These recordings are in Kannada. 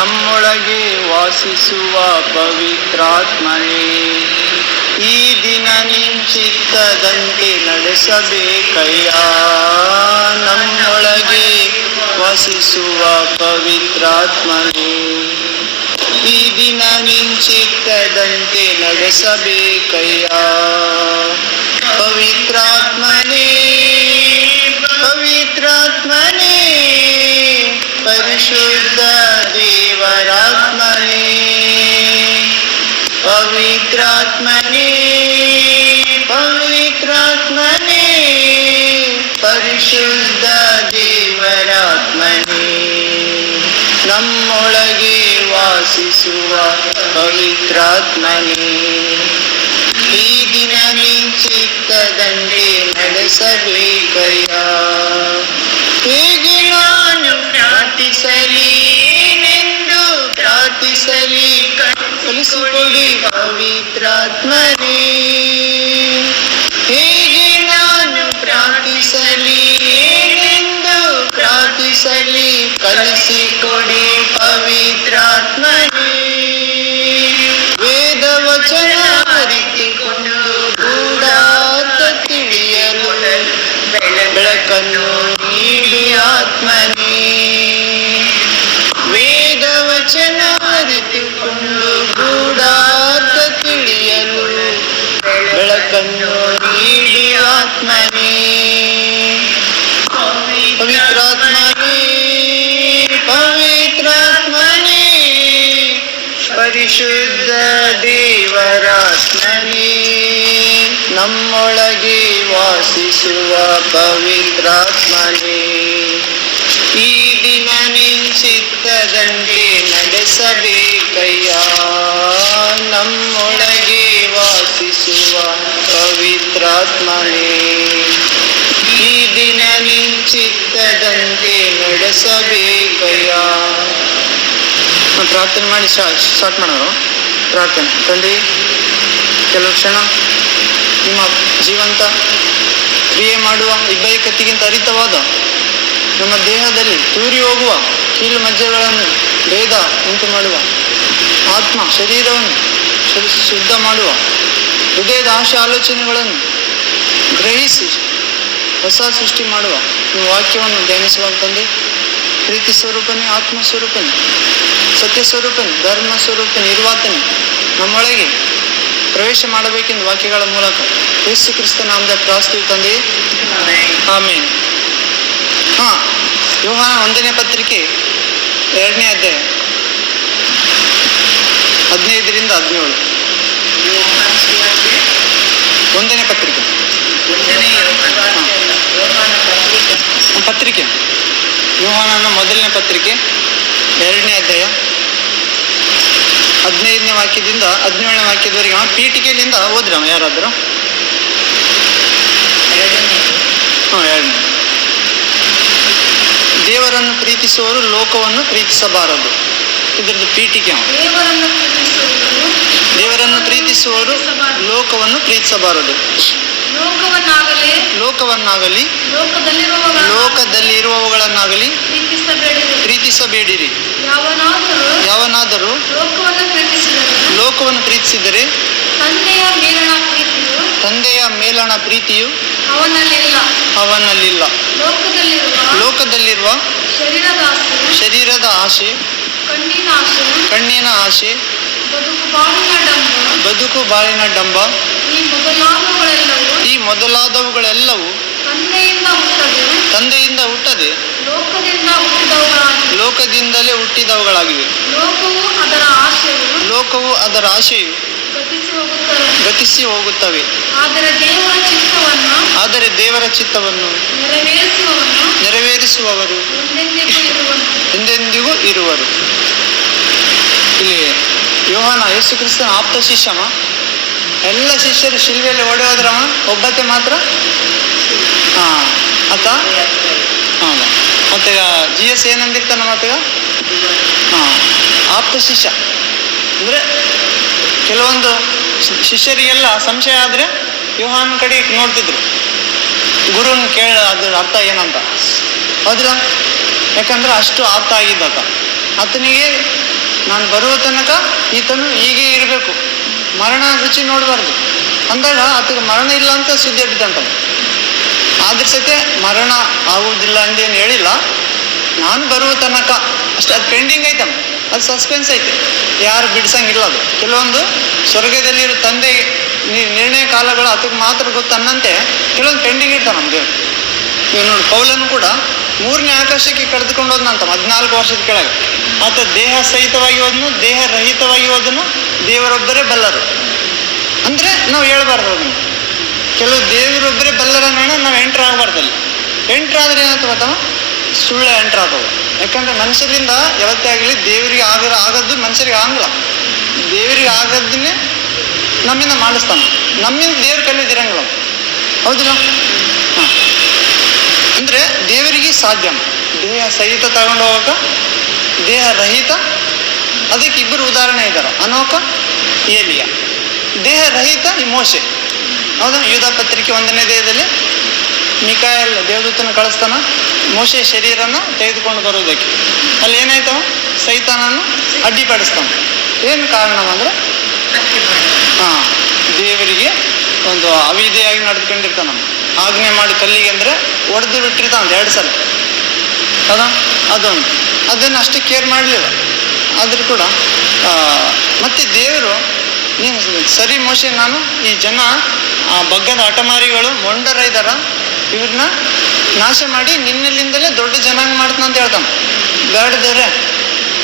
ನಮ್ಮೊಳಗೆ ವಾಸಿಸುವ ಪವಿತ್ರಾತ್ಮನೇ, ಈ ದಿನ ನಿನ್ ಚಿತ್ತದಂತೆ ನಡೆಸಬೇಕಯ್ಯ. ನಮ್ಮೊಳಗೆ ವಾಸಿಸುವ ಪವಿತ್ರಾತ್ಮನೇ, ಈ ದಿನ ನಿನ್ ಚಿತ್ತದಂತೆ ನಡೆಸಬೇಕಯ್ಯ. ಪವಿತ್ರಾತ್ಮನೇ, ಪವಿತ್ರಾತ್ಮನೇ, ಪರಿಶುದ್ಧ ದೇವರಾತ್ಮನೇ, ಪವಿತ್ರಾತ್ಮನೇ, ಪವಿತ್ರಾತ್ಮನೇ, ಪರಿಶುದ್ಧ ದೇವರಾತ್ಮನೇ, ನಮ್ಮೊಳಗೆ ವಾಸಿಸುವ ಪವಿತ್ರಾತ್ಮನೇ, ಈ ದಿನ ನಿನ್ ಚಿತ್ತದಂತೆ ನಡೆಸಬೇಕಯ್ಯ. ಹೇಗೆ ನಾನು ಪ್ರಾರ್ಥಿಸಲಿ ಏನೆಂದು ಪ್ರಾರ್ಥಿಸಲಿ ಕಲಿಸಿಕೊಡಿ ಪವಿತ್ರಾತ್ಮನೇ. ಹೇಗೆ ನಾನು ಪ್ರಾರ್ಥಿಸಲಿ ಏನೆಂದು ಪ್ರಾರ್ಥಿಸಲಿ ಕಲಿಸಿಕೊಡಿ ಪವಿತ್ರಾತ್ಮನೇ. ವೇದ ವಚನ ಅರಿತುಕೊಂಡು ಗೂಢಾರ್ಥ ತಿಳಿಯಲು ಬೆಳಕನ್ನು ನೀಡಿ ಆತ್ಮನೇ. ವೇದ ವಚನ ಅರಿತುಕೊಂಡು ಗೂಢಾರ್ಥ ತಿಳಿಯಲು ಬೆಳಕನ್ನು ನೀಡಿ ಆತ್ಮನೇ. ಪವಿತ್ರಾತ್ಮನೇ, ಪವಿತ್ರಾತ್ಮನೇ, ಪರಿಶುದ್ಧ ದೇವರಾತ್ಮನೇ, ನಮ್ಮೊಳಗೆ ವಾಸಿಸುವ ಪವಿತ್ರಾತ್ಮನೇ, ಈ ದಿನ ನಿನ್ ಚಿತ್ತದಂತೆ ನಡೆಸಬೇಕಯ್ಯ. ನಮ್ಮೊಳಗೆ ವಾಸಿಸುವ ಪವಿತ್ರಾತ್ಮನೇ, ಈ ದಿನ ನಿನ್ ಚಿತ್ತದಂತೆ ನಡೆಸಬೇಕಯ್ಯ. ಪ್ರಾರ್ಥನೆ ಮಾಡಿ ಸ್ಟಾರ್ಟ್ ಮಾಡೋಣ. ಪ್ರಾರ್ಥನೆ. ತಂದೆ, ಕೆಲವು ಕ್ಷಣ ನಿಮ್ಮ ಜೀವಂತ ಕ್ರಿಯೆ ಮಾಡುವ ಇಬ್ಬೈಕತ್ತಿಗಿಂತ ಹರಿತವಾದ ನಮ್ಮ ದೇಹದಲ್ಲಿ ತೂರಿ ಹೋಗುವ ಕೀಲು ಮಜ್ಜೆಗಳನ್ನು ಭೇದ ಉಂಟು ಮಾಡುವ ಆತ್ಮ ಶರೀರವನ್ನು ಶುದ್ಧ ಮಾಡುವ ಹೃದಯದ ಆಶೆ ಆಲೋಚನೆಗಳನ್ನು ಗ್ರಹಿಸಿ ಹೊಸ ಸೃಷ್ಟಿ ಮಾಡುವ ನಿಮ್ಮ ವಾಕ್ಯವನ್ನು ಧ್ಯಾನಿಸುವ ತಂದೆ, ಪ್ರೀತಿ ಸ್ವರೂಪನೇ, ಆತ್ಮ ಸ್ವರೂಪನೇ, ಸತ್ಯ ಸ್ವರೂಪನೇ, ಧರ್ಮ ಸ್ವರೂಪನೇ ಇರುವಾತನೇ ನಮ್ಮೊಳಗೆ ಪ್ರವೇಶ ಮಾಡಬೇಕೆಂದು ವಾಕ್ಯಗಳ ಮೂಲಕ ಯೇಸು ಕ್ರಿಸ್ತ ನಾಮದ ಪ್ರಾರ್ಥಿಸುತ್ತೇವೆ ತಂದೆ, ಆಮೇನ್. ಯೋಹಾನ 1ನೇ ಪತ್ರಿಕೆ 2ನೇ ಅಧ್ಯಾಯ 15ರಿಂದ 17. 1ನೇ ಪತ್ರಿಕೆ ಪತ್ರಿಕೆ ಯೋಹಾನನ 1ನೇ ಪತ್ರಿಕೆ 2ನೇ ಅಧ್ಯಾಯ 15ನೇ ವಾಕ್ಯದಿಂದ 17ನೇ ವಾಕ್ಯದವರೆಗೆ ಪೀಠಿಕೆಯಿಂದ ಓದ್ರಿ ಯಾರಾದರೂ. 2ನೇ. ದೇವರನ್ನು ಪ್ರೀತಿಸುವವರು ಲೋಕವನ್ನು ಪ್ರೀತಿಸಬಾರದು. ಇದರದ್ದು ಪೀಠಿಕೆ. ದೇವರನ್ನು ಪ್ರೀತಿಸುವವರು ಲೋಕವನ್ನು ಪ್ರೀತಿಸಬಾರದು. ಲೋಕವನ್ನಾಗಲಿ ಲೋಕದಲ್ಲಿರುವವುಗಳನ್ನಾಗಲಿ ಪ್ರೀತಿಸಬೇಡಿರಿ. ಯಾವನಾದರೂ ಲೋಕವನ್ನು ಪ್ರೀತಿಸಿದರೆ ತಂದೆಯ ಮೇಲಣ ಪ್ರೀತಿಯು ಅವನಲ್ಲಿಲ್ಲ. ಲೋಕದಲ್ಲಿರುವ ಶರೀರದ ಆಶೆ, ಕಣ್ಣಿನ ಆಶೆ, ಬದುಕು ಬಾಳಿನ ಡಂಬ, ಈ ಮೊದಲಾದವುಗಳೆಲ್ಲವೂ ತಂದೆಯಿಂದ ಹುಟ್ಟದೆ ಲೋಕದಿಂದಲೇ ಹುಟ್ಟಿದವುಗಳಾಗಿವೆ. ಲೋಕವು ಅದರ ಆಶೆಯು ಗತಿಸಿ ಹೋಗುತ್ತವೆ. ಆದರೆ ದೇವರ ಚಿತ್ತವನ್ನು ನೆರವೇರಿಸುವವರು ಎಂದೆಂದಿಗೂ ಇರುವರು. ಇಲ್ಲಿ ಯೋಹಾನ ಯೇಸು ಕ್ರಿಸ್ತನ ಆಪ್ತ ಶಿಷ್ಯಮ. ಎಲ್ಲ ಶಿಷ್ಯರು ಶಿಲ್ವೆಯಲ್ಲಿ ಓಡಿ ಹೋದ್ರವ, ಒಬ್ಬತ್ತೆ ಮಾತ್ರ ಆತ ಮತ್ತೆ GS ಏನಂದಿರ್ತಾನ ಮತ್ತೀಗ ಆಪ್ತ ಶಿಷ್ಯ ಅಂದರೆ ಕೆಲವೊಂದು ಶಿಷ್ಯರಿಗೆಲ್ಲ ಸಂಶಯ ಆದರೆ ಯೋಹಾನ ಕಡೆ ನೋಡ್ತಿದ್ರು, ಗುರುನ ಕೇಳ ಅದ್ರ ಅರ್ಥ ಏನಂತ. ಹೌದಿಲ್ಲ? ಯಾಕಂದ್ರೆ ಅಷ್ಟು ಆಪ್ತ ಆಗಿದ್ದ ಆತನಿಗೆ ನಾನು ಬರುವ ತನಕ ಈತನು ಹೀಗೆ ಇರಬೇಕು, ಮರಣ ರುಚಿ ನೋಡಬಾರ್ದು ಅಂದಾಗ ಆತಗೆ ಮರಣ ಇಲ್ಲ ಅಂತ ಸುದ್ದಿ ಬಿದ್ದಂತ. ಆದ್ರ ಸತೆ ಮರಣ ಆಗುವುದಿಲ್ಲ ಅಂದೇನು ಹೇಳಿಲ್ಲ, ನಾನು ಬರುವ ತನಕ ಅಷ್ಟೇ. ಅದು ಪೆಂಡಿಂಗ್ ಐತಮ್ಮ, ಅದು ಸಸ್ಪೆನ್ಸ್ ಐತೆ, ಯಾರು ಬಿಡ್ಸಂಗಿಲ್ಲ. ಅದು ಕೆಲವೊಂದು ಸ್ವರ್ಗದಲ್ಲಿರೋ ತಂದೆ ನಿರ್ಣಯ ಕಾಲಗಳು ಅದಕ್ಕೆ ಮಾತ್ರ ಗೊತ್ತು ಅನ್ನಂತೆ ಕೆಲವೊಂದು ಪೆಂಡಿಂಗ್ ಇರ್ತಾವೆ ನಮ್ಮ ದೇವ್ರು. ಇವ್ ನೋಡಿ, ಪೌಲನು ಕೂಡ 3ನೇ ಆಕಾಶಕ್ಕೆ ಕರೆದುಕೊಂಡು ಹೋದ್ನಂತ 14 ವರ್ಷದ ಕೆಳಗೆ. ಆತ ದೇಹ ಸಹಿತವಾಗಿ ಹೋದನು, ದೇಹ ರಹಿತವಾಗಿ ಹೋದನು, ದೇವರೊಬ್ಬರೇ ಬಲ್ಲರು. ಅಂದರೆ ನಾವು ಹೇಳ್ಬಾರ್ದು ಅದನ್ನು. ಕೆಲವು ದೇವರೊಬ್ಬರೇ ಬಲ್ಲರ ನಾವು ಎಂಟ್ರ್ ಆಗಬಾರ್ದಲ್ಲಿ. ಎಂಟ್ರಾದ್ರೆ ಏನಾಯ್ತು ಗೊತ್ತವ, ಸುಳ್ಳೆ ಎಂಟ್ರಾದವು. ಯಾಕಂದ್ರೆ ಮನುಷ್ಯರಿಂದ ಯಾವತ್ತೇ ಆಗಲಿ ದೇವರಿಗೆ ಆಗದ್ದು ಮನುಷ್ಯರಿಗೆ ಆಗಲ್ಲ. ದೇವರಿಗೆ ಆಗದ್ದನ್ನೇ ನಮ್ಮಿಂದ ಮಾಡಿಸ್ತಾನೆ, ನಮ್ಮಿಂದ ದೇವ್ರ ಕಲಿದಿರಂಗಿಲ್ಲ. ಹೌದಿಲ್ಲ? ಹಾಂ, ಅಂದರೆ ದೇವರಿಗೆ ಸಾಧ್ಯ. ದೇಹ ಸಹಿತ ತಗೊಂಡು ಹೋಗಕ, ದೇಹ ರಹಿತ. ಅದಕ್ಕೆ ಇಬ್ಬರು ಉದಾಹರಣೆ ಇದ್ದಾರೆ, ಅನೋಕ, ಏಲಿಯ. ದೇಹ ರಹಿತ ಈ ಮೋಶೆ. ಹೌದಾ? ಯೂದ ಪತ್ರಿಕೆ 1ನೇ ದೇಹದಲ್ಲಿ ಮಿಕಾಯಲ್ ದೇವದೂತನ ಕಳಿಸ್ತಾನ ಮೋಶೆ ಶರೀರನ ತೆಗೆದುಕೊಂಡು ಬರೋದಕ್ಕೆ. ಅಲ್ಲಿ ಏನಾಯ್ತವ, ಸೈತಾನನ್ನು ಅಡ್ಡಿಪಡಿಸ್ತಾನ. ಏನು ಕಾರಣ ಅಂದರೆ ದೇವರಿಗೆ ಒಂದು ಅವಿಧೆಯಾಗಿ ನಡೆದುಕೊಂಡಿರ್ತಾನ. ಆಜ್ಞೆ ಮಾಡಿ ಕಲ್ಲಿಗೆ ಅಂದರೆ ಒಡೆದು ಬಿಟ್ಟಿರ್ತಾನ 2 ಸಲ. ಹೌದಾ? ಅದೊಂದು, ಅದನ್ನು ಅಷ್ಟು ಕೇರ್ ಮಾಡಲಿಲ್ಲ. ಆದರೂ ಕೂಡ ಮತ್ತೆ ದೇವರು, ನೀನು ಸರಿ ಮೋಶೆ, ನಾನು ಈ ಜನ ಬಗ್ಗದ ಹಠಮಾರಿಗಳು ಮೊಂಡರ ಇದ್ದಾರ, ಇವ್ರನ್ನ ನಾಶ ಮಾಡಿ ನಿನ್ನಲ್ಲಿಂದಲೇ ದೊಡ್ಡ ಜನಾಂಗ ಮಾಡ್ತಾನ ಅಂತ ಹೇಳ್ತಾನೆ. ಬೇಡದೇವ್ರೆ,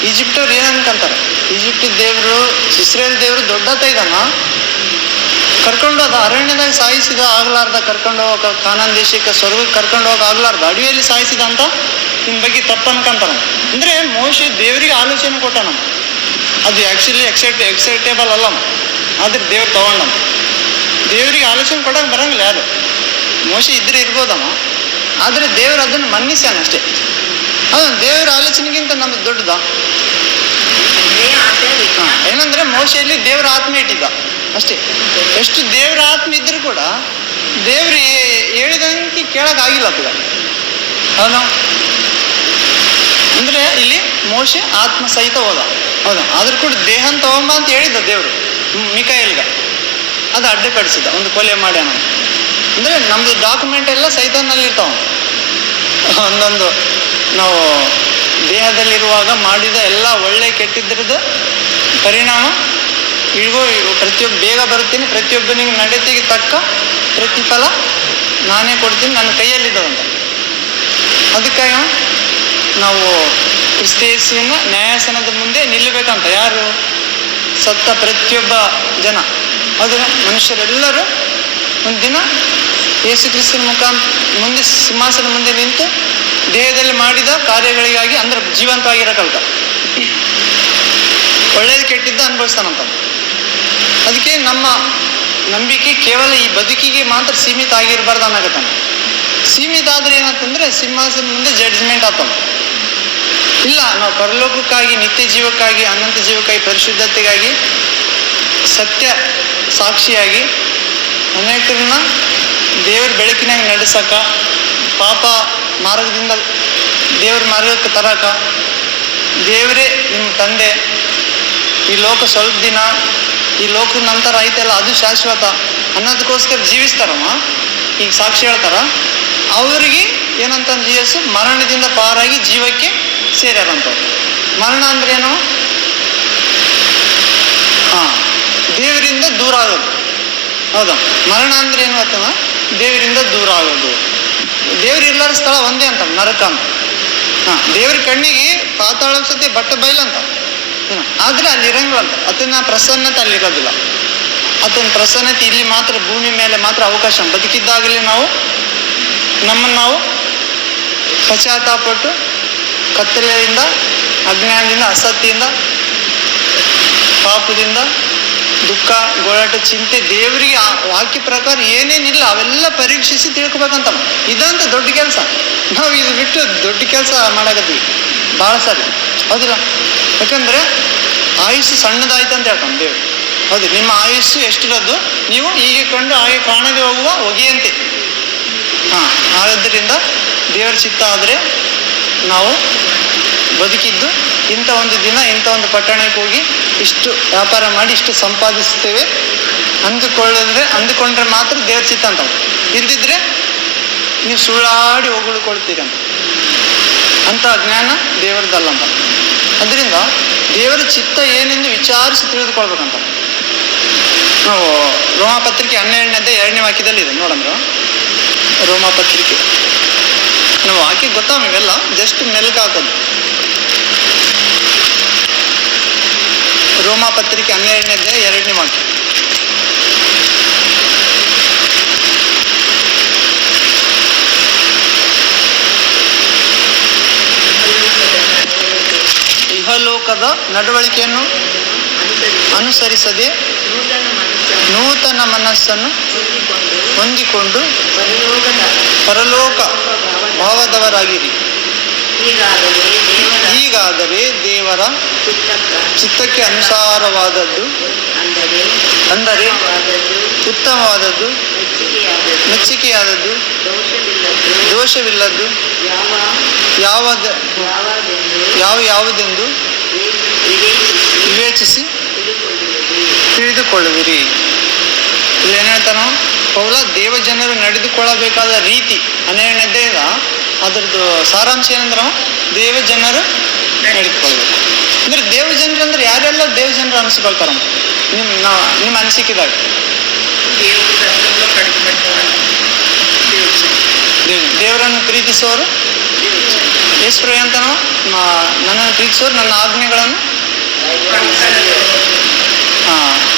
ಈಜಿಪ್ಟವ್ರು ಏನಂತಂತಾರೆ, ಈಜಿಪ್ಟ್ ದೇವರು, ಇಸ್ರೇಲ್ ದೇವರು ದೊಡ್ಡತ ಇದ್ದಾನ, ಕರ್ಕೊಂಡು ಹೋದ ಅರಣ್ಯದಾಗ ಸಾಯಿಸಿದ ಆಗ್ಲಾರ್ದ, ಕರ್ಕೊಂಡು ಹೋಗ ಕಾನಾನ್ ದೇಶಕ್ಕೆ ಸ್ವರ್ಗಕ್ಕೆ ಕರ್ಕೊಂಡು ಹೋಗಿ ಆಗ್ಲಾರ್ದ, ಅಡವಿಯಲ್ಲಿ ಸಾಯಿಸಿದ ಅಂತ ನಿನ್ನ ಬಗ್ಗೆ ತಪ್ಪು ಅನ್ಕೊಂತಾನ. ಅಂದರೆ ಮೋಶೆ ದೇವರಿಗೆ ಆಲೋಚನೆ ಕೊಟ್ಟಾನ. ಅದು ಆ್ಯಕ್ಚುಲಿ ಎಕ್ಸೆಪ್ಟೇಬಲ್ ಅಲ್ಲ, ಆದ್ರೆ ದೇವ್ರು ತಗೊಂಡ. ದೇವರಿಗೆ ಆಲೋಚನೆ ಕೊಡೋಕೆ ಬರಂಗಿಲ್ಲ ಯಾರು. ಮೋಶೆ ಇದ್ರೆ ಇರ್ಬೋದಮ್ಮ, ಆದರೆ ದೇವರು ಅದನ್ನು ಮನ್ನಿಸ್ಯಾನ ಅಷ್ಟೇ. ಅದು ದೇವರ ಆಲೋಚನೆಗಿಂತ ನಮ್ದು ದೊಡ್ಡದ. ಏನಂದ್ರೆ ಮೋಶೆಯಲ್ಲಿ ದೇವರ ಆತ್ಮ ಇಟ್ಟಿದ್ದ ಅಷ್ಟೇ. ಎಷ್ಟು ದೇವರ ಆತ್ಮ ಇದ್ರೂ ಕೂಡ ದೇವ್ರು ಹೇಳಿದಂಗೆ ಕೇಳೋಕ್ಕಾಗಿಲ್ಲ ಕೂಡ. ಹೌದಾ? ಅಂದರೆ ಇಲ್ಲಿ ಮೋಶೆ ಆತ್ಮ ಸಹಿತ ಹೋದ. ಹೌದಾ? ಆದ್ರೂ ಕೂಡ ದೇಹನ ತಗೊಂಬ ಅಂತ ಹೇಳಿದ್ದ ದೇವರು ಮಿಕಾಯಲ್ಗ. ಅದು ಅಡ್ಡಿಪಡಿಸಿದ, ಒಂದು ಕೊಲೆ ಮಾಡ್ಯಾನ. ಅಂದರೆ ನಮ್ಮದು ಡಾಕ್ಯುಮೆಂಟ್ ಎಲ್ಲ ಸೈತಾನಲ್ಲಿ ಇರ್ತಾವ. ಒಂದೊಂದು ನಾವು ದೇಹದಲ್ಲಿರುವಾಗ ಮಾಡಿದ ಎಲ್ಲ ಒಳ್ಳೆ ಕೆಟ್ಟಿದ್ರದ್ದು ಪರಿಣಾಮ ಈಗ ಬೇಗ ಬರ್ತೀನಿ, ಪ್ರತಿಯೊಬ್ಬನಿಗೆ ನಡತೆಗೆ ತಕ್ಕ ಪ್ರತಿಫಲ ನಾನೇ ಕೊಡ್ತೀನಿ, ನನ್ನ ಕೈಯಲ್ಲಿದ್ದವಂತ. ಅದಕ್ಕಾಗಿ ನಾವು ಕ್ರಿಸ್ತೇಸುವಿನ ನ್ಯಾಯಾಸನದ ಮುಂದೆ ನಿಲ್ಲಬೇಕಂತ. ಯಾರು? ಸತ್ತ ಪ್ರತಿಯೊಬ್ಬ ಜನ, ಅದರ ಮನುಷ್ಯರೆಲ್ಲರೂ ಒಂದು ದಿನ ಯೇಸು ಕ್ರಿಸ್ತನ ಮುಂದೆ ಸಿಂಹಾಸನ ಮುಂದೆ ನಿಂತು ದೇಹದಲ್ಲಿ ಮಾಡಿದ ಕಾರ್ಯಗಳಿಗಾಗಿ, ಅಂದ್ರೆ ಜೀವಂತವಾಗಿರಕಲ್ಕ ಒಳ್ಳೇದು ಕೆಟ್ಟಿದ್ದ ಅನುಭವಿಸ್ತಾನಂತ. ಅದಕ್ಕೆ ನಮ್ಮ ನಂಬಿಕೆ ಕೇವಲ ಈ ಬದುಕಿಗೆ ಮಾತ್ರ ಸೀಮಿತ ಆಗಿರಬಾರ್ದು ಅನ್ನಕತ್ತಾನೆ. ಸೀಮಿತ ಆದ್ರೆ ಏನಂತಂದ್ರೆ ಸಿಂಹಾಸನ ಮುಂದೆ ಜಡ್ಜ್ಮೆಂಟ್ ಆಗ್ತಾವ. ಇಲ್ಲ, ನಾವು ಪರಲೋಕಕ್ಕಾಗಿ, ನಿತ್ಯ ಜೀವಕ್ಕಾಗಿ, ಅನಂತ ಜೀವಕ್ಕಾಗಿ, ಪರಿಶುದ್ಧತೆಗಾಗಿ, ಸತ್ಯ ಸಾಕ್ಷಿಯಾಗಿ ಅನೇಕರನ್ನ ದೇವ್ರ ಬೆಳಕಿನಾಗ ನಡೆಸಕ, ಪಾಪ ಮಾರ್ಗದಿಂದ ದೇವ್ರ ಮಾರ್ಗಕ್ಕೆ ತರಕ, ದೇವರೇ ನಿಮ್ಮ ತಂದೆ, ಈ ಲೋಕ ಸ್ವಲ್ಪ ದಿನ, ಈ ಲೋಕದ ನಂತರ ಐತಲ್ಲ ಅದು ಶಾಶ್ವತ ಅನ್ನೋದಕ್ಕೋಸ್ಕರ ಜೀವಿಸ್ತಾರಮ್ಮ. ಈಗ ಸಾಕ್ಷಿ ಹೇಳ್ತಾರ, ಅವರಿಗೆ ಏನಂತ ಜೀವಸು ಮರಣದಿಂದ ಪಾರಾಗಿ ಜೀವಕ್ಕೆ ಸೇರ್ಯಾರಂಥವ್ರು. ಮರಣ ಅಂದ್ರೆ ಏನು? ದೇವರಿಂದ ದೂರ ಆಗೋದು. ಹೌದಾ? ಮರಣ ಅಂದ್ರೆ ಏನು ಗೊತ್ತಲ್ಲ, ದೇವರಿಂದ ದೂರ ಆಗೋದು. ದೇವ್ರು ಇರ್ಲಾರ ಸ್ಥಳ ಒಂದೇ ಅಂತ, ನರಕ ಅಂತ. ದೇವ್ರ ಕಣ್ಣಿಗೆ ಪಾತಾಳ ಸತಿ ಬಟ್ಟ ಬಯಲಂತ, ಆದ್ರೆ ಅಲ್ಲಿ ಇರಂಗಿಲ್ಲ. ಅದನ್ನ ಪ್ರಸನ್ನತೆ ಅಲ್ಲಿರೋದಿಲ್ಲ. ಅದನ್ನ ಪ್ರಸನ್ನತೆ ಇಲ್ಲಿ ಮಾತ್ರ, ಭೂಮಿ ಮೇಲೆ ಮಾತ್ರ ಅವಕಾಶ. ಬದುಕಿದ್ದಾಗಲೇ ನಮ್ಮನ್ನು ನಾವು ಪಶ್ಚಾತ್ತಾಪಟ್ಟು ಕತ್ತಲೆಯಿಂದ, ಅಜ್ಞಾನದಿಂದ, ಅಸತ್ಯದಿಂದ, ಪಾಪದಿಂದ, ದುಃಖ, ಗೋಳಾಟ, ಚಿಂತೆ, ದೇವರಿಗೆ ವಾಕ್ಯ ಪ್ರಕಾರ ಏನೇನಿಲ್ಲ ಅವೆಲ್ಲ ಪರೀಕ್ಷಿಸಿ ತಿಳ್ಕೊಬೇಕಂತ. ಇದಂತ ದೊಡ್ಡ ಕೆಲಸ. ನಾವು ಇದು ಬಿಟ್ಟು ದೊಡ್ಡ ಕೆಲಸ ಮಾಡಾಕತ್ತೀವಿ ಭಾಳ ಸಾರಿ. ಹೌದಿಲ್ಲ? ಯಾಕಂದ್ರೆ ಆಯುಸ್ಸು ಸಣ್ಣದಾಯ್ತು ಅಂತ ಹೇಳ್ತಾನೆ ದೇವ್ರು. ಹೌದು, ನಿಮ್ಮ ಆಯುಸ್ಸು ಎಷ್ಟಿರೋದು ನೀವು ಹೀಗೆ ಕಂಡು ಹಾಗೆ ಕಾಣದೆ ಹೋಗುವ ಹೊಗೆಯಂತೆ. ಆದ್ದರಿಂದ ದೇವರ ಚಿತ್ತ ಆದರೆ ನಾವು ಬದುಕಿದ್ದು ಇಂಥ ಒಂದು ದಿನ ಇಂಥ ಒಂದು ಪಟ್ಟಣಕ್ಕೆ ಹೋಗಿ ಇಷ್ಟು ವ್ಯಾಪಾರ ಮಾಡಿ ಇಷ್ಟು ಸಂಪಾದಿಸ್ತೇವೆ ಅಂದುಕೊಂಡ್ರೆ ಮಾತ್ರ ದೇವ್ರ ಚಿತ್ತ ಅಂತ. ಇಲ್ದಿದ್ರೆ ನೀವು ಸುಳ್ಳಾಡಿ ಹೊಗಳ್ಕೊಳ್ತೀರಿ ಅಂತ ಜ್ಞಾನ ದೇವರದಲ್ಲ ಅಂತ. ಅದರಿಂದ ದೇವರ ಚಿತ್ತ ಏನೆಂದು ವಿಚಾರಿಸಿ ತಿಳಿದುಕೊಳ್ಬೇಕಂತ. ನಾವು ರೋಮಾಪತ್ರಿಕೆ 12ನೇ ಅಧ್ಯಾಯ 2ನೇ ವಾಕ್ಯದಲ್ಲಿ ಇದೆ ನೋಡಂದ್ರು. ರೋಮಾಪತ್ರಿಕೆ ನಾವು ಹಾಕಿ ಗೊತ್ತಾವ ಇವೆಲ್ಲ ಜಸ್ಟ್ ಮೆಲ್ಕ್ ಹಾಕೋದು. ರೋಮಾಪತ್ರಿಕೆ 12ನೇ ಅಧ್ಯಾಯ 2ನೇ ವಾಕ್ಯ. ಇಹಲೋಕದ ನಡವಳಿಕೆಯನ್ನು ಅನುಸರಿಸದೆ ನೂತನ ಮನಸ್ಸನ್ನು ಹೊಂದಿಕೊಂಡು ಪರಲೋಕ ಭಾವದವರಾಗಿರಿ. ಹೀಗಾದರೆ ದೇವರ ಚಿತ್ತಕ್ಕೆ ಅನುಸಾರವಾದದ್ದು, ಅಂದರೆ ಉತ್ತಮವಾದದ್ದು, ಮೆಚ್ಚುಗೆಯಾದದ್ದು, ದೋಷವಿಲ್ಲದ್ದು ಯಾವುದೆಂದು ವಿವೇಚಿಸಿ ತಿಳಿದುಕೊಳ್ಳುವಿರಿ. ಇಲ್ಲೇನು ಹೇಳ್ತಾನೋ ಪೌಲ, ದೇವಜನರು ನಡೆದುಕೊಳ್ಳಬೇಕಾದ ರೀತಿ 12ನೇ ಅಧ್ಯಾಯದ ಅದ್ರದ್ದು ಸಾರಾಂಶ ಏನಂದ್ರೆ ದೇವಜನರು ನಡೆದುಕೊಳ್ಬೇಕು. ಅಂದ್ರೆ ದೇವಜನರು ಅಂದ್ರೆ ಯಾರೆಲ್ಲ ದೇವಜನರು ಅನಿಸ್ಕೊಳ್ತಾರ ನಿಮ್ಮ ಅನಿಸಿಕೆದಾಗ? ದೇವರನ್ನು ಪ್ರೀತಿಸೋರು ಯೇಸು ಅಂತಾನೋ, ನನ್ನನ್ನು ಪ್ರೀತಿಸೋರು ನನ್ನ ಆಜ್ಞೆಗಳನ್ನು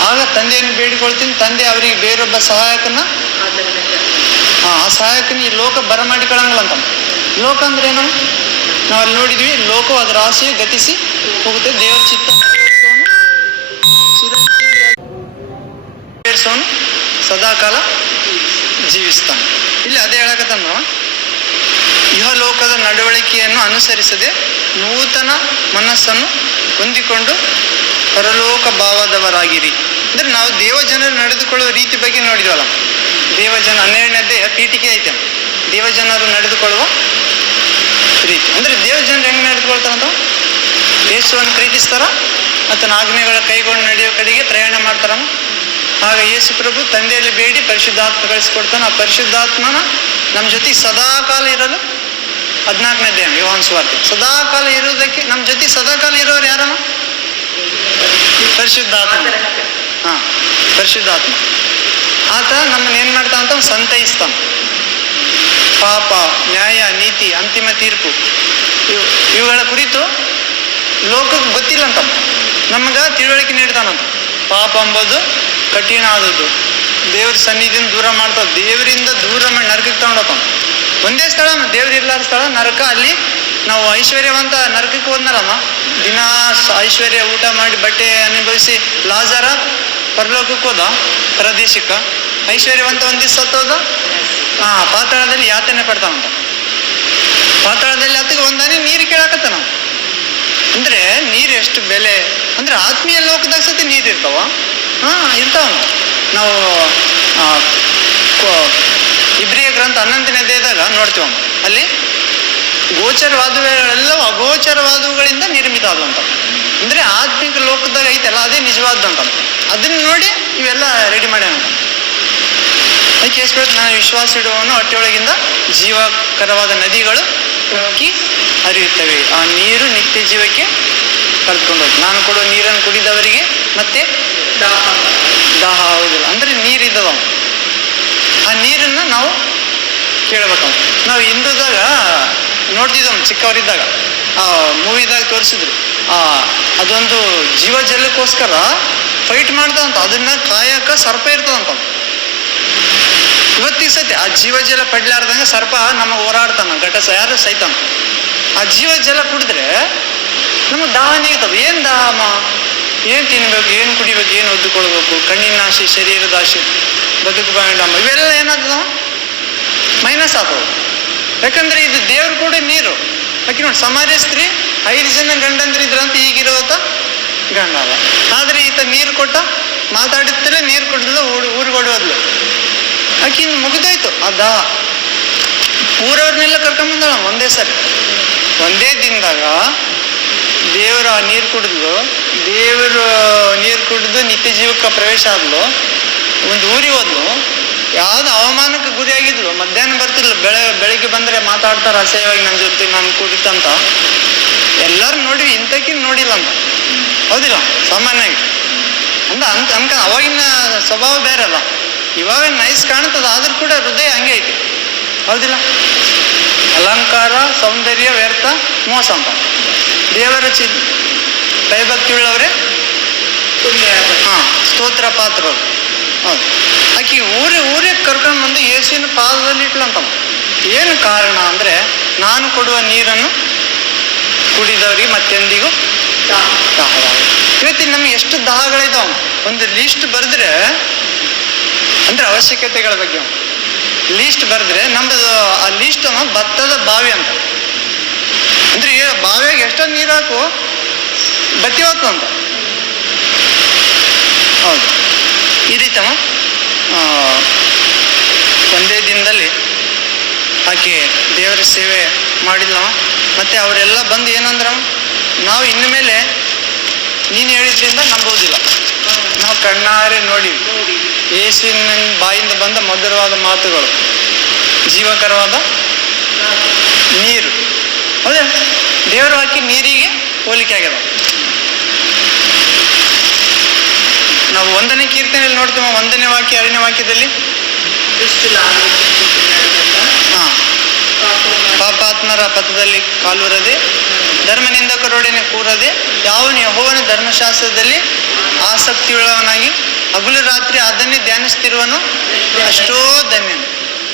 ಆಗ ತಂದೆಯನ್ನು ಬೇಡಿಕೊಳ್ತೀನಿ, ತಂದೆ ಅವರಿಗೆ ಬೇರೊಬ್ಬ ಸಹಾಯಕನ ಆ ಸಹಾಯಕನ ಈ ಲೋಕ ಬರಮಾಡಿಕೊಳ್ಳಂಗಿಲ್ಲ ಅಂತ. ಲೋಕ ಅಂದ್ರೆ ಏನು? ನಾವು ಅಲ್ಲಿ ನೋಡಿದ್ವಿ, ಲೋಕವು ಅದರ ಆಸೆಯು ಗತಿಸಿ ಹೋಗುತ್ತೆ, ದೇವರ ಚಿತ್ತ ನೆರವೇರಿಸೋನು ಸದಾಕಾಲ ಜೀವಿಸ್ತಾನೆ. ಇಲ್ಲಿ ಅದೇ ಹೇಳಕತ್ತಾನು, ಇಹಲೋಕದ ನಡವಳಿಕೆಯನ್ನು ಅನುಸರಿಸದೆ ನೂತನ ಮನಸ್ಸನ್ನು ಹೊಂದಿಕೊಂಡು ಪರಲೋಕ ಭಾವದವರಾಗಿರಿ. ಅಂದ್ರೆ ನಾವು ದೇವಜನರು ನಡೆದುಕೊಳ್ಳುವ ರೀತಿ ಬಗ್ಗೆ ನೋಡಿದ್ವಲ್ಲ. ದೇವಜನ 12ನೇ ಅಧ್ಯಾಯ ಪೀಠಿಕೆ ಐತೆ. ದೇವಜನರು ನಡೆದುಕೊಳ್ಳುವ ರೀತಿ ಅಂದ್ರೆ ದೇವಜನರು ಹೆಂಗೆ ನಡೆದುಕೊಳ್ತಾರಂತ? ಯೇಸುವನ್ನು ಪ್ರೀತಿಸ್ತಾರ, ಆತನ ಆಜ್ಞೆಗಳ ಕೈಗೊಂಡು ನಡೆಯೋ ಕಡೆಗೆ ಪ್ರಯಾಣ ಮಾಡ್ತಾರ. ಆಗ ಯೇಸು ಪ್ರಭು ತಂದೆಯಲ್ಲಿ ಬೇಡಿ ಪರಿಶುದ್ಧಾತ್ಮ ಕಳಿಸ್ಕೊಡ್ತಾನೆ. ಆ ಪರಿಶುದ್ಧಾತ್ಮನ ನಮ್ಮ ಜೊತೆ ಸದಾಕಾಲ ಇರಲು 14ನೇ ಅಧ್ಯಾಯ ಯೋಹಾನ ಸುವಾರ್ತೆ. ಸದಾಕಾಲ ಇರುವುದಕ್ಕೆ ನಮ್ಮ ಜೊತೆ ಸದಾಕಾಲ ಇರೋರು ಯಾರಮ್ಮ? ಪರಿಶುದ್ಧಾತ್ಮ. ಪರಿಶುದ್ಧಾತ್ಮ ಆತ ನಮ್ಮನ್ನ ಏನ್ ಮಾಡ್ತಾನ ಅಂತ ಸಂತೈಸ್ತಾನ. ಪಾಪ, ನ್ಯಾಯ, ನೀತಿ, ಅಂತಿಮ ತೀರ್ಪು ಇವುಗಳ ಕುರಿತು ಲೋಕಕ್ಕೆ ಗೊತ್ತಿಲ್ಲ ಅಂತ ನಮಗ ತಿಳುವಳಿಕೆ ನೀಡ್ತಾನಂತ. ಪಾಪ ಎಂಬುದು ಕಠಿಣ ಆದದ್ದು, ದೇವ್ರ ಸನ್ನಿಧಿಯಿಂದ ದೂರ ಮಾಡ್ತಾವ, ದೇವರಿಂದ ದೂರ ಮಾಡಿ ನರಕಕ್ಕೆ ತಗೊಂಡೋಗ್ತಾನ. ಒಂದೇ ಸ್ಥಳ ದೇವ್ರ ಇರ್ಲಾರ ಸ್ಥಳ ನರಕ. ಅಲ್ಲಿ ನಾವು ಐಶ್ವರ್ಯವಂತ ನರಕಕ್ಕೆ ಹೋದ್ನಲ್ಲಮ್ಮ, ದಿನ ಐಶ್ವರ್ಯ ಊಟ ಮಾಡಿ ಬಟ್ಟೆ ಅನುಭವಿಸಿ ಲಾಜಾರ ಪರಲೋಕಕ್ಕೆ ಹೋದ, ಪರದೇಶಕ್ಕ. ಐಶ್ವರ್ಯವಂತ ಒಂದ್ ದಿವಸ ಸತ್ತೋದ, ಪಾತಾಳದಲ್ಲಿ ಯಾತನೆ ಪಡ್ತಾವಂತ. ಪಾತಾಳದಲ್ಲಿ ಹತ್ತಿಗೆ ಒಂದಾನೆ ನೀರು ಕೇಳಾಕತ್ತ ನಾವು. ಅಂದ್ರೆ ನೀರು ಎಷ್ಟು ಬೆಲೆ ಅಂದ್ರೆ ಆತ್ಮೀಯ ಲೋಕದಾಗ ಸತಿ ನೀರು ಇರ್ತಾವ. ಇರ್ತಾವ. ನಾವು ಇಬ್ರಿಯ ಗ್ರಂಥ 11ನೇ ಅಧ್ಯಾಯದಾಗ ನೋಡ್ತೀವಮ್ಮ. ಅಲ್ಲಿ ಗೋಚರವಾದಗಳೆಲ್ಲವೂ ಅಗೋಚರವಾದವುಗಳಿಂದ ನಿರ್ಮಿತ ಆದಂತ. ಅಂದ್ರೆ ಆತ್ಮಿಕ ಲೋಕದಾಗ ಐತಲ್ಲ ಅದೇ ನಿಜವಾದಂತ. ಅದನ್ನ ನೋಡಿ ಇವೆಲ್ಲ ರೆಡಿ ಮಾಡ್ಯಾನ. ಅದಕ್ಕೆ ಎಷ್ಟು ನಾನು ವಿಶ್ವಾಸ ಇಡುವವನು ಹೊಟ್ಟೆಯೊಳಗಿಂದ ಜೀವಕರವಾದ ನದಿಗಳು ಉಕ್ಕಿ ಹರಿಯುತ್ತವೆ, ಆ ನೀರು ನಿತ್ಯ ಜೀವಕ್ಕೆ ಕರೆದುಕೊಂಡು ಹೋಗ್ತದೆ. ನಾನು ಕೊಡುವ ನೀರನ್ನು ಕುಡಿದವರಿಗೆ ಮತ್ತೆ ದಾಹ ಆಗುದಿಲ್ಲ. ಅಂದ್ರೆ ನೀರಿದ್ದವ, ಆ ನೀರನ್ನ ನಾವು ಕೇಳ್ಬೇಕಂತ. ನಾವು ಹಿಂದೂದಾಗ ನೋಡ್ತಿದ್ದವ್ ಚಿಕ್ಕವರಿದ್ದಾಗ, ಆ ಮೂವಿದಾಗ ತೋರಿಸಿದ್ರು. ಅದೊಂದು ಜೀವ ಜಲಕ್ಕೋಸ್ಕರ ಫೈಟ್ ಮಾಡ್ತಾವಂತ. ಅದನ್ನ ಕಾಯಕ ಸರ್ಪ ಇರ್ತದಂತ. ಇವತ್ತಿಗೆ ಸತ್ಯ ಆ ಜೀವ ಜಲ ಪಡ್ಲಾರ್ದಂಗ ಸರ್ಪ ನಮಗೆ ಹೋರಾಡ್ತಾನ, ಯಾರು ಸೈತಾನ. ಆ ಜೀವ ಜಲ ಕುಡಿದ್ರೆ ನಮಗೆ ದಾಹ ನೀಗ್ತವೆ. ಏನ್ ದಾಹಮ್ಮ, ಏನ್ ತಿನ್ಬೇಕು, ಏನ್ ಕುಡಿಬೇಕು, ಏನ್ ಒದ್ದುಕೊಳ್ಬೇಕು, ಕಣ್ಣಿನ ಆಸೆ, ಶರೀರದ ಆಸೆ, ಬದುಕು ಬಾಂಡಮ್ಮ, ಇವೆಲ್ಲ ಏನಾಗ್ತದ ಮೈನಸ್ ಆಗ್ತವೆ. ಯಾಕಂದ್ರೆ ಇದು ದೇವ್ರ ಕೂಡ ನೀರು. ಯಾಕೆ ನೋಡಿ, ಸಮಾರ್ಯ ಸ್ತ್ರೀ 5 ಜನ ಗಂಡಂದ್ರಿದ್ರಂತ, ಈಗಿರೋತ ಗಂಡ ಅಲ್ಲ. ಆದ್ರೆ ಈತ ನೀರು ಕೊಟ್ಟ, ಮಾತಾಡುತ್ತಲೇ ನೀರು ಕೊಡಲಿಲ್ಲ, ಊರಿಗೊಡುವದ್ಲು. ಆಕಿಂದ ಮುಗಿದೋಯ್ತು ಆ ದಾಹ. ಊರವ್ರನ್ನೆಲ್ಲ ಕರ್ಕೊಂಬಂದಳ ಒಂದೇ ಸರಿ, ಒಂದೇ ದಿನದಾಗ ದೇವರು ಆ ನೀರು ಕುಡಿದ್ಲು, ದೇವರು ನೀರು ಕುಡಿದು ನಿತ್ಯ ಜೀವಕ್ಕೆ ಪ್ರವೇಶ ಆದ್ಲು. ಒಂದು ಊರಿಗೆ ಹೋದ್ಲು, ಯಾವ್ದು ಅವಮಾನಕ್ಕೆ ಗುರಿಯಾಗಿದ್ಲು. ಮಧ್ಯಾಹ್ನ ಬರ್ತಿದ್ಲು, ಬೆಳಿಗ್ಗೆ ಬಂದ್ರೆ ಮಾತಾಡ್ತಾರ ಅಸಹ್ಯವಾಗಿ ನನ್ನ ಜೊತೆ ನಾನು ಕುಡಿತಂತ. ಎಲ್ಲರೂ ನೋಡಿ ಇಂಥಕಿ ನೋಡಿಲ್ಲ ಅಂತ, ಹೌದಿಲ್ಲ? ಸಾಮಾನ್ಯವಾಗಿ ಅಂತ ಅವಾಗಿನ ಸ್ವಭಾವ ಬೇರೆ ಅಲ್ಲ. ಇವಾಗ ನೈಸ್ ಕಾಣ್ತದ, ಆದ್ರೂ ಕೂಡ ಹೃದಯ ಹಂಗೆ ಐತಿ, ಹೌದಿಲ್ಲ? ಅಲಂಕಾರ ಸೌಂದರ್ಯ ವ್ಯರ್ಥ ಮೋಸ ಅಂತ. ದೇವರ ಭಯಭಕ್ತಿ ಉಳ್ಳವರೇ ಸ್ತೋತ್ರ ಪಾತ್ರರು. ಹೌದು. ಆಕಿ ಊರಿಗೆ ಕರ್ಕೊಂಡು ಬಂದು ಯೇಸುವಿನ ಪಾದದಲ್ಲಿ ಇಟ್ಲಂತ. ಏನು ಕಾರಣ ಅಂದ್ರೆ, ನಾನು ಕೊಡುವ ನೀರನ್ನು ಕುಡಿದವ್ರಿಗೆ ಮತ್ತೆಂದಿಗೂ ದಾಹ. ಇವತ್ತಿನ ನಮ್ಗೆ ಎಷ್ಟು ದಾಹಗಳಿದಾವ, ಒಂದು ಲೀಸ್ಟ್ ಬರೆದ್ರೆ ಅಂದ್ರೆ ಅವಶ್ಯಕತೆಗಳ ಬಗ್ಗೆ ಲೀಸ್ಟ್ ಬರೆದ್ರೆ ನಮ್ದು ಆ ಲೀಸ್ಟ್ ಭತ್ತದ ಬಾವಿ ಅಂತ. ಅಂದ್ರೆ ಬಾವಿಯಾಗ ಎಷ್ಟೊಂದು ನೀರು ಹಾಕು ಬತ್ತಿ ಹೋಗ್ತು ಅಂತ. ಹೌದು. ಈ ರೀತಿ ಒಂದೇ ದಿನದಲ್ಲಿ ಆಕೆ ದೇವರ ಸೇವೆ ಮಾಡಿಲ್ಲ. ಮತ್ತೆ ಅವರೆಲ್ಲ ಬಂದು ಏನಂದ್ರ, ನಾವು ಇನ್ನು ಮೇಲೆ ನೀನು ಹೇಳಿದ್ರಿಂದ ನಂಬೋದಿಲ್ಲ, ನಾವು ಕಣ್ಣಾರೆ ನೋಡಿ ಯೇಸುವಿನ ಬಾಯಿಂದ ಬಂದ ಮಧುರವಾದ ಮಾತುಗಳು, ಜೀವಕರವಾದ ನೀರು. ಹೌದೇ? ದೇವರು ಹಾಕಿ ನೀರಿಗೆ ಹೋಲಿಕೆ ಆಗ್ಯದ. ನಾವು 1ನೇ ಕೀರ್ತನೆಯಲ್ಲಿ ನೋಡ್ತೀವಿ, 1ನೇ ವಾಕ್ಯ 2ನೇ ವಾಕ್ಯದಲ್ಲಿ ಪಾಪಾತ್ಮರ ಪಥದಲ್ಲಿ ಕಾಲೂರದೆ, ಧರ್ಮನಿಂದಕರೊಡನೆ ಕೂರದೆ, ಯಾವನು ಯೆಹೋವನ ಧರ್ಮಶಾಸ್ತ್ರದಲ್ಲಿ ಆಸಕ್ತಿಯುಳ್ಳವನಾಗಿ ಹಗಲು ರಾತ್ರಿ ಅದನ್ನೇ ಧ್ಯಾನಿಸ್ತಿರುವನು ಅಷ್ಟೋ ಧನ್ಯನು.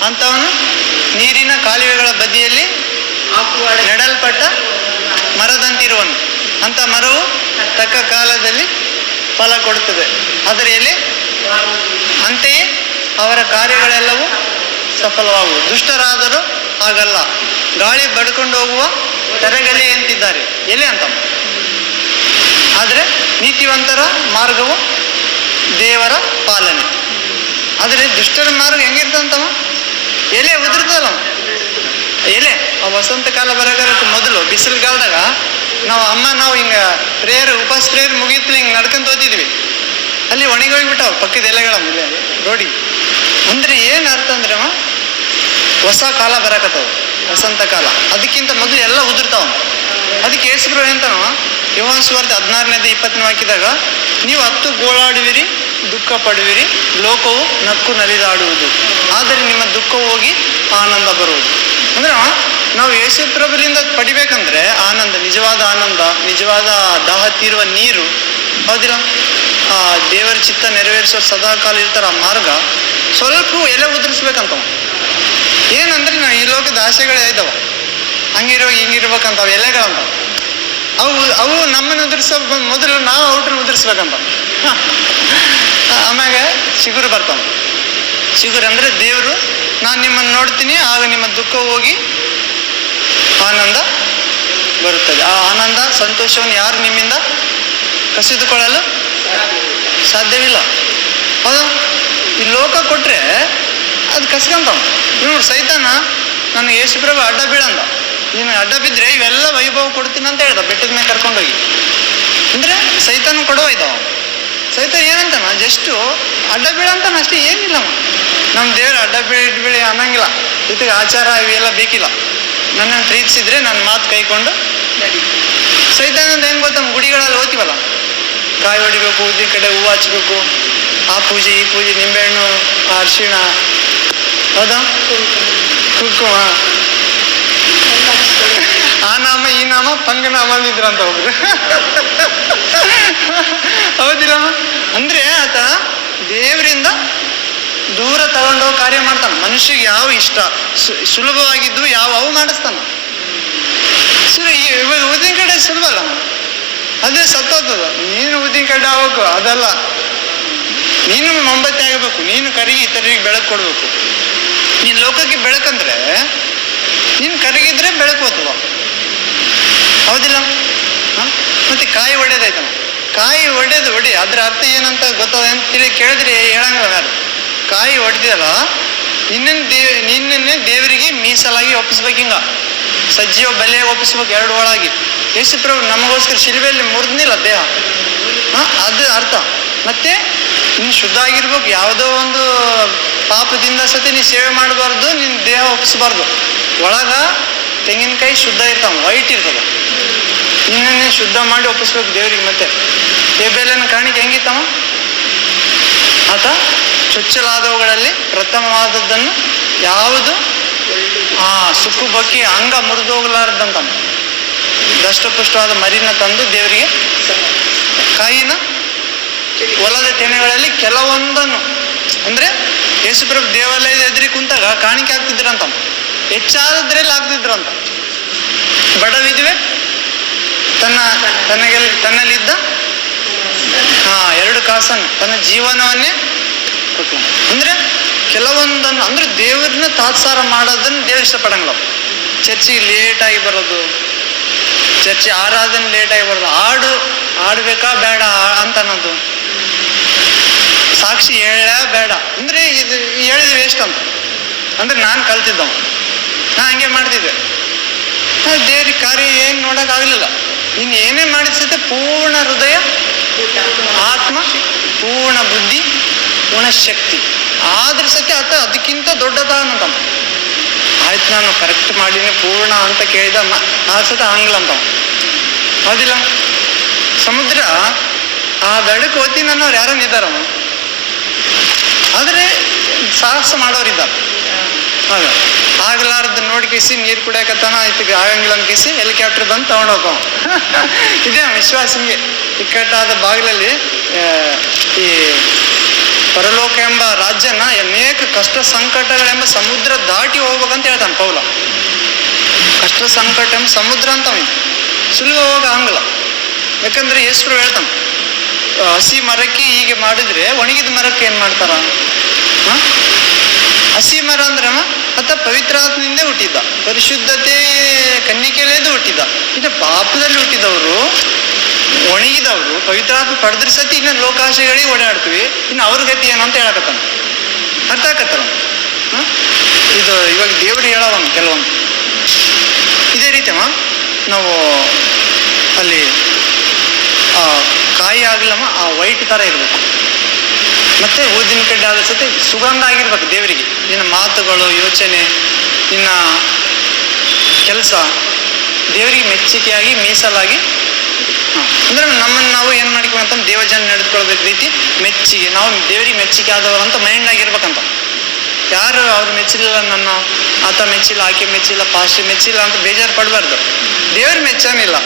ಅಂಥವನು ನೀರಿನ ಕಾಲುವೆಗಳ ಬದಿಯಲ್ಲಿ ನೆಡಲ್ಪಟ್ಟ ಮರದಂತಿರುವನು. ಅಂಥ ಮರವು ತಕ್ಕ ಕಾಲದಲ್ಲಿ ಫಲ ಕೊಡುತ್ತದೆ, ಅದರ ಎಲೆ ಅಂತೆಯೇ ಅವರ ಕಾರ್ಯಗಳೆಲ್ಲವೂ ಸಫಲವಾಗುವು. ದುಷ್ಟರಾದರೂ ಹಾಗಲ್ಲ, ಗಾಳಿ ಬಡ್ಕೊಂಡು ಹೋಗುವ ತರಗೆಲೆ ಅಂತಿದ್ದಾರೆ, ಎಲೆ ಅಂತ. ಆದರೆ ನೀತಿವಂತರ ಮಾರ್ಗವು ದೇವರ ಪಾಲನೆ. ಆದರೆ ದುಷ್ಟರ ಮಾರ್ಗ ಹೆಂಗಿರ್ತಂತವ? ಎಲೆ ಉದುರ್ತಲ್ಲ. ಎಲೆ ಆ ವಸಂತ ಕಾಲ ಬರೋಕ್ಕೆ ಮೊದಲು ಬಿಸಿಲುಗಾಲದಾಗ ನಾವು ಹಿಂಗ ಉಪವಾಸ ಪ್ರೇಯರ್ ಮುಗಿತು ಹಿಂಗೆ ನಡ್ಕೊಂತ ಹೋಗ್ತಿದ್ವಿ, ಅಲ್ಲಿ ಒಣಗೋಗ್ಬಿಟ್ಟವ ಪಕ್ಕದ ಎಲೆಗಳ ಮೇಲೆ ರೋಡಿ. ಅಂದ್ರೆ ಏನ್ ಅರ್ಥ ಅಂದ್ರೆ ಹೊಸ ಕಾಲ ಬರಕತ್ತವ, ವಸಂತ ಕಾಲ. ಅದಕ್ಕಿಂತ ಮೊದಲು ಎಲ್ಲ ಉದುರ್ತಾವ. ಅದಕ್ಕೆ ಯೇಸು ಎಂತನೋ ಯೋಹಾನ ಸುವಾರ್ತೆ 16ನೇ 20ನೇ ವಾಕ್ಯದಾಗ, ನೀವು ಹತ್ತು ಗೋಳಾಡುವಿರಿ, ದುಃಖ ಪಡುವಿರಿ, ಲೋಕವು ನಕ್ಕು ನಲಿದಾಡುವುದು, ಆದರೆ ನಿಮ್ಮ ದುಃಖವು ಹೋಗಿ ಆನಂದ ಬರುವುದು. ಅಂದ್ರೆ ನಾವು ಯೇಸು ಪ್ರಭುವಿಂದ ಪಡಿಬೇಕಂದ್ರೆ ಆನಂದ, ನಿಜವಾದ ಆನಂದ, ನಿಜವಾದ ದಾಹ ತೀರುವ ನೀರು, ಹೌದಿಲ್ಲ? ಆ ದೇವರ ಚಿತ್ತ ನೆರವೇರಿಸೋ ಸದಾಕಾಲ ಇರ್ತಾರ ಆ ಮಾರ್ಗ. ಸ್ವಲ್ಪ ಎಲೆ ಉದುರಿಸ್ಬೇಕಂತ. ಏನಂದ್ರೆ ನಾವು ಈ ಲೋಕದ ಆಸೆಗಳೇ ಇದ್ದಾವ, ಹಿಂಗಿರ್ಬೇಕಂತ ಎಲೆಗಳಂತ. ಅವು ನಮ್ಮನ್ನು ಉದುರಿಸೋ ಮೊದಲು ನಾವು ಔಟ್ರನ್ನ ಉದುರಿಸ್ಬೇಕಂತ. ಆಮ್ಯಾಗ ಚಿಗುರು ಬರ್ತಾವ. ಚಿಗುರು ಅಂದ್ರೆ ದೇವರು, ನಾನು ನಿಮ್ಮನ್ನು ನೋಡ್ತೀನಿ, ಆಗ ನಿಮ್ಮ ದುಃಖ ಹೋಗಿ ಆನಂದ ಬರುತ್ತದೆ. ಆ ಆನಂದ ಸಂತೋಷವನ್ನು ಯಾರು ನಿಮ್ಮಿಂದ ಕಸಿದುಕೊಳ್ಳಲು ಸಾಧ್ಯವಿಲ್ಲ. ಹೌದು? ಈ ಲೋಕ ಕೊಟ್ರೆ ಅದು ಕಸ್ಕೊಂತಾವ. ಇವ್ರು ಸೈತಾನ ನನಗೆ ಯೇಸುಪ್ರಭು ಅಡ್ಡ ಬೀಳಂದ, ನೀನು ಅಡ್ಡ ಬಿದ್ದರೆ ಇವೆಲ್ಲ ವೈಭವ ಕೊಡ್ತೀನಿ ಅಂತ ಹೇಳ್ದ, ಬೆಟ್ಟದ ಮೇಲೆ ಕರ್ಕೊಂಡೋಗಿ. ಅಂದ್ರೆ ಸೈತಾನ ಕೊಡೋ ಇದ್ದಾವ. ಸೈತಾನ ಏನಂತಾನ, ಜಸ್ಟು ಅಡ್ಡ ಬೀಳಂತಾನ ಅಷ್ಟೇ, ಏನಿಲ್ಲ. ನಮ್ಮ ದೇವ್ರು ಅಡ್ಡ ಬೀಳಿ ಅನ್ನಂಗಿಲ್ಲ. ಇದಕ್ಕೆ ಆಚಾರ ಇವೆಲ್ಲ ಬೇಕಿಲ್ಲ. ನನ್ನನ್ನು ಪ್ರೀತಿಸಿದ್ರೆ ನನ್ನ ಮಾತು ಕೈಕೊಂಡು ಸೈತಾನ ಅಂತ ಹೆಂಗ್ ಗೊತ್ತ, ಗುಡಿಗಳಲ್ಲಿ ಓದ್ತೀವಲ್ಲ, ಕಾಯಿ ಹೊಡಿಬೇಕು, ಉದ್ದಿ ಕಡೆ ಹೂವು ಹಚ್ಬೇಕು, ಆ ಪೂಜೆ ಈ ಪೂಜೆ, ನಿಂಬೆಹಣ್ಣು, ಅರಿಶಿಣ, ಹೌದಾ, ಕುಂಕುಮ, ಆ ನಾಮ ಈ ನಾಮ ಪಂಗನಾಮ ಇದ್ರಂತ ಹೋಗ್ರಿ. ಹೌದಿಲ್ಲ? ಅಂದ್ರೆ ಆತ ದೇವರಿಂದ ದೂರ ತಗೊಂಡೋಗಿ ಕಾರ್ಯ ಮಾಡ್ತಾನ. ಮನುಷ್ಯಗೆ ಯಾವ ಇಷ್ಟ ಸುಲಭವಾಗಿದ್ದು ಯಾವ ಅವು ಮಾಡಿಸ್ತಾನ. ಉದ್ದಿನ ಕಡೆ ಸುಲಭ ಅಲ್ಲ, ಅದೇ ಸತ್ತೋತದ. ನೀನು ಉದ್ದಿನ ಕಡ್ಡೆ ಆಗ್ಬೇಕು, ಅದಲ್ಲ. ನೀನು ಮೊಂಬತ್ತಿ ಆಗಬೇಕು, ನೀನು ಕರಗಿ ಇತರಿಗೆ ಬೆಳಕು ಕೊಡ್ಬೇಕು. ನೀನ್ ಲೋಕಕ್ಕೆ ಬೆಳಕಂದ್ರೆ ನೀನು ಕರಗಿದ್ರೆ ಬೆಳಕು ಹೋಗ್ತದ, ಹೌದಿಲ್ಲ? ಮತ್ತೆ ಕಾಯಿ ಒಡೆದಾಯ್ತನ, ಕಾಯಿ ಹೊಡಿ ಅದ್ರ ಅರ್ಥ ಏನಂತ ಗೊತ್ತದ ಅಂತ ಕೇಳಿದ್ರೆ ಹೇಳಂಗ ಯಾರು? ಕಾಯಿ ಹೊಡೆದಿಲ್ಲ, ನಿನ್ನನ್ನೇ ದೇವರಿಗೆ ಮೀಸಲಾಗಿ ಒಪ್ಪಿಸ್ಬೇಕು. ಹಿಂಗ ಸಜ್ಜಿಯೋ ಬಲೆ ಒಪ್ಪಿಸ್ಬೇಕು, 2 ಒಳಾಗಿ ಯೇಸುಪ್ರಭು ನಮಗೋಸ್ಕರ ಶಿಲುಬೆಯಲ್ಲಿ ಮುರಿದ್ನಿಲ್ಲ ದೇಹ, ಅದು ಅರ್ಥ. ಮತ್ತೆ ನೀನು ಶುದ್ಧ ಆಗಿರ್ಬೇಕು, ಯಾವುದೋ ಒಂದು ಪಾಪದಿಂದ ಸತಿ ನೀ ಸೇವೆ ಮಾಡಬಾರ್ದು, ನಿನ್ನ ದೇಹ ಒಪ್ಪಿಸ್ಬಾರ್ದು. ಒಳಗ ತೆಂಗಿನಕಾಯಿ ಶುದ್ಧ ಇರ್ತಾವ, ವೈಟ್ ಇರ್ತದ, ನಿನ್ನ ಶುದ್ಧ ಮಾಡಿ ಒಪ್ಪಿಸ್ಬೇಕು ದೇವ್ರಿಗೆ. ಮತ್ತೆ ಹೇಬೇಲನ ಕಾಣಿಕೆ ಹೆಂಗಿತ್ತವ, ಆತ ಚೊಚ್ಚಲಾದವುಗಳಲ್ಲಿ ಪ್ರಥಮವಾದದ್ದನ್ನು ಯಾವುದು ಸುಕ್ಕು ಬಕ್ಕಿ ಅಂಗ ಮುರಿದು ಹೋಗ್ಲಾರ್ದಂತ ದಷ್ಟಪುಷ್ಟವಾದ ಮರಿನ ತಂದು ದೇವರಿಗೆ, ಕಾಯಿನ ಹೊಲದ ತೆನೆಗಳಲ್ಲಿ ಕೆಲವೊಂದನ್ನು, ಅಂದ್ರೆ ಯೇಸುಪ್ರಭು ದೇವಾಲಯದ ಎದುರಿ ಕುಂತಾಗ ಕಾಣಿಕೆ ಆಗ್ತಿದ್ರಂತ, ಹೆಚ್ಚಾದ್ರಲ್ಲಿ ಆಗ್ತಿದ್ರಂತ. ಬಡ ವಿಧವೆ ತನ್ನಲ್ಲಿದ್ದ 2 ಕಾಸನ್ನು ತನ್ನ ಜೀವನವನ್ನೇ ಕೊಟ್ಟು, ಅಂದ್ರೆ ಕೆಲವೊಂದನ್ನು, ಅಂದ್ರೆ ದೇವ್ರನ್ನ ತಾತ್ಸಾರ ಮಾಡೋದನ್ನು ದೇವ್ರು ಇಷ್ಟಪಡಂಗಿಲ್ಲ. ಚರ್ಚಿಗೆ ಲೇಟಾಗಿ ಬರೋದು, ಚರ್ಚೆ ಆರಾಧನೆ ಲೇಟಾಗಿ ಬರೋದು, ಆಡ್ಬೇಕಾ ಬೇಡ ಅಂತ ಅನ್ನೋದು, ಸಾಕ್ಷಿ ಹೇಳ ಬೇಡ ಅಂದ್ರೆ ಇದು ಹೇಳಿದ್ವಿ ವೇಸ್ಟ್ ಅಂತ. ಅಂದ್ರೆ ನಾನು ಕಲ್ತಿದ್ದವ, ನಾ ಹಂಗೆ ಮಾಡ್ತಿದ್ದೆ. ದೇವ್ರಿಗೆ ಕಾರ್ಯ ಏನು ನೋಡೋಕ್ಕಾಗಲಿಲ್ಲ. ಇನ್ನು ಏನೇ ಮಾಡಿಸುತ್ತೆ ಪೂರ್ಣ ಹೃದಯ, ಆತ್ಮ, ಪೂರ್ಣ ಬುದ್ಧಿ, ಪೂರ್ಣ ಶಕ್ತಿ. ಆದ್ರೆ ಸತ್ಯ ಅದಕ್ಕಿಂತ ದೊಡ್ಡದಾನಂತ. ಆಯ್ತು ನಾನು ಕರೆಕ್ಟ್ ಮಾಡಿನಿ ಪೂರ್ಣ ಅಂತ ಕೇಳಿದ ಆ ಸತಿ ಹಂಗಿಲ್ಲ ಅಂತ. ಹೌದಿಲ್ಲ? ಸಮುದ್ರ ಆ ದಡಕ್ಕೆ ಓದ್ತೀನಿ ಅನ್ನೋರು ಯಾರನ್ನ ಇದ್ದಾರ, ಆದರೆ ಸಾಹಸ ಮಾಡೋರಿದ್ದಾರೆ. ಹಾಗ ಆಗ್ಲಾರ್ದು ನೋಡಿ ಕಿಸಿ ನೀರು ಕುಡಿಯಕತ್ತಾನ, ಆಯ್ತು ಆಗಂಗಿಲ್ಲ ಅನ್ಕಿಸಿ ಹೆಲಿಕಾಪ್ಟರ್ ಬಂದು ತಗೊಂಡೋಗ. ಇದೇ ವಿಶ್ವಾಸ. ಹಿಂಗೆ ಇಕ್ಕಟ್ಟಾದ ಬಾಗಿಲಲ್ಲಿ ಈ ಪರಲೋಕ ಎಂಬ ರಾಜ್ಯನ ಅನೇಕ ಕಷ್ಟ ಸಂಕಟಗಳೆಂಬ ಸಮುದ್ರ ದಾಟಿ ಹೋಗ್ಬೇಕಂತ ಹೇಳ್ತಾನೆ ಪೌಲ. ಕಷ್ಟ ಸಂಕಟ ಎಂಬ ಸಮುದ್ರ ಅಂತ ಸುಲಭ ಹೋಗ ಹಂಗಲ್ಲ. ಯಾಕಂದ್ರೆ ಯೇಸು ಹೇಳ್ತಾನೆ, ಹಸಿ ಮರಕ್ಕೆ ಹೀಗೆ ಮಾಡಿದ್ರೆ ಒಣಗಿದ ಮರಕ್ಕೆ ಏನ್ ಮಾಡ್ತಾರ? ಹಸಿ ಮರ ಅಂದ್ರ ಆತ ಪವಿತ್ರಾತ್ಮದಿಂದ ಹುಟ್ಟಿದ್ದ, ಪರಿಶುದ್ಧತೆ ಕನ್ನಿಕೆಯಲ್ಲೇದು ಹುಟ್ಟಿದ್ದ. ಇದು ಪಾಪದಲ್ಲಿ ಹುಟ್ಟಿದವರು, ಒಣಗಿದವರು, ಪವಿತ್ರಾತ್ಮ ಪಡೆದ್ರ ಸತಿ ಇನ್ನು ಲೋಕಾಶೆಗಳಿಗೆ ಓಡಾಡ್ತೀವಿ. ಇನ್ನು ಅವ್ರ ಗತಿ ಏನಂತ ಹೇಳಕತ್ತಾನ, ಅರ್ಥ ಆಕತ್ತಾರ. ಇದು ಇವಾಗ ದೇವ್ರು ಹೇಳವನು ಕೆಲವೊಂದು ಇದೇ ರೀತಿಯವ. ನಾವು ಅಲ್ಲಿ ಕಾಯಿ ಆಗ್ಲಮ್ಮ ಆ ವೈಟ್ ತರ ಇರ್ಬೇಕು, ಮತ್ತೆ ಊದಿನ ಕಡ್ಡಿ ಆದ ಸತಿ ಸುಗಂಧ ಆಗಿರ್ಬೇಕು ದೇವರಿಗೆ. ನಿನ್ನ ಮಾತುಗಳು, ಯೋಚನೆ, ನಿನ್ನ ಕೆಲಸ ದೇವರಿಗೆ ಮೆಚ್ಚುಗೆಯಾಗಿ ಮೀಸಲಾಗಿ, ಅಂದ್ರೆ ನಮ್ಮನ್ನು ನಾವು ಏನ್ ಮಾಡ್ಕೊಂತ ದೇವಜನ ನಡೆದುಕೊಳ್ಬೇಕು ರೀತಿ ಮೆಚ್ಚಿಗೆ, ನಾವು ದೇವರಿಗೆ ಮೆಚ್ಚುಗೆ ಆದವರು ಅಂತ ಮೈಂಡ್ ಆಗಿರ್ಬೇಕಂತ. ಯಾರು ಅವ್ರು ಮೆಚ್ಚಿಲ್ಲ, ನನ್ನ ಆತ ಮೆಚ್ಚಿಲ್ಲ, ಆಕೆ ಮೆಚ್ಚಿಲ್ಲ, ಪಾಸ್ಟ್ ಮೆಚ್ಚಿಲ್ಲ ಅಂತ ಬೇಜಾರು ಪಡಬಾರ್ದು. ದೇವ್ರು ಮೆಚ್ಚನಿಲ್ಲ,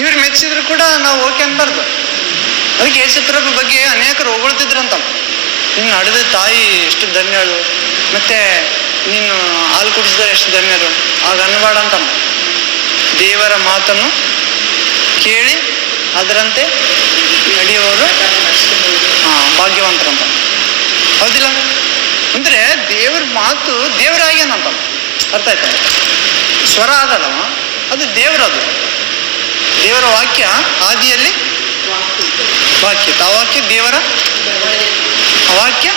ಇವ್ರು ಮೆಚ್ಚಿದ್ರು ಕೂಡ ನಾವು ಓಕೆ ಅನ್ಬಾರ್ದು. ಅದಕ್ಕೆ ಯೇಸುಪ್ರಭು ಬಗ್ಗೆ ಅನೇಕರು ಹೊಗಳ್ತಿದ್ರಂತ. ನೀನು ನಡೆದ ತಾಯಿ ಎಷ್ಟು ಧನ್ಯಳು, ಮತ್ತೆ ನೀನು ಹಾಲು ಕುಡಿಸಿದ ಎಷ್ಟು ಧನ್ಯರು, ಆಗ ಅನ್ಬೇಡ ಅಂತ. ದೇವರ ಮಾತನ್ನು ಕೇಳಿ ಅದರಂತೆ ನಡೆಯುವವರು ಭಾಗ್ಯವಂತರಂತ. ಹೌದಿಲ್ಲ? ಅಂದ್ರೆ ದೇವ್ರ ಮಾತು ದೇವರಾಗ್ಯನಂತ. ಅರ್ಥ ಆಯ್ತ? ಸ್ವರ ಅದಲ್ಲವ, ಅದು ದೇವರದು. ದೇವರ ವಾಕ್ಯ ಆದಿಯಲ್ಲಿ ವಾಕ್ಯ, ಆ ವಾಕ್ಯ ದೇವರ ವಾಕ್ಯ,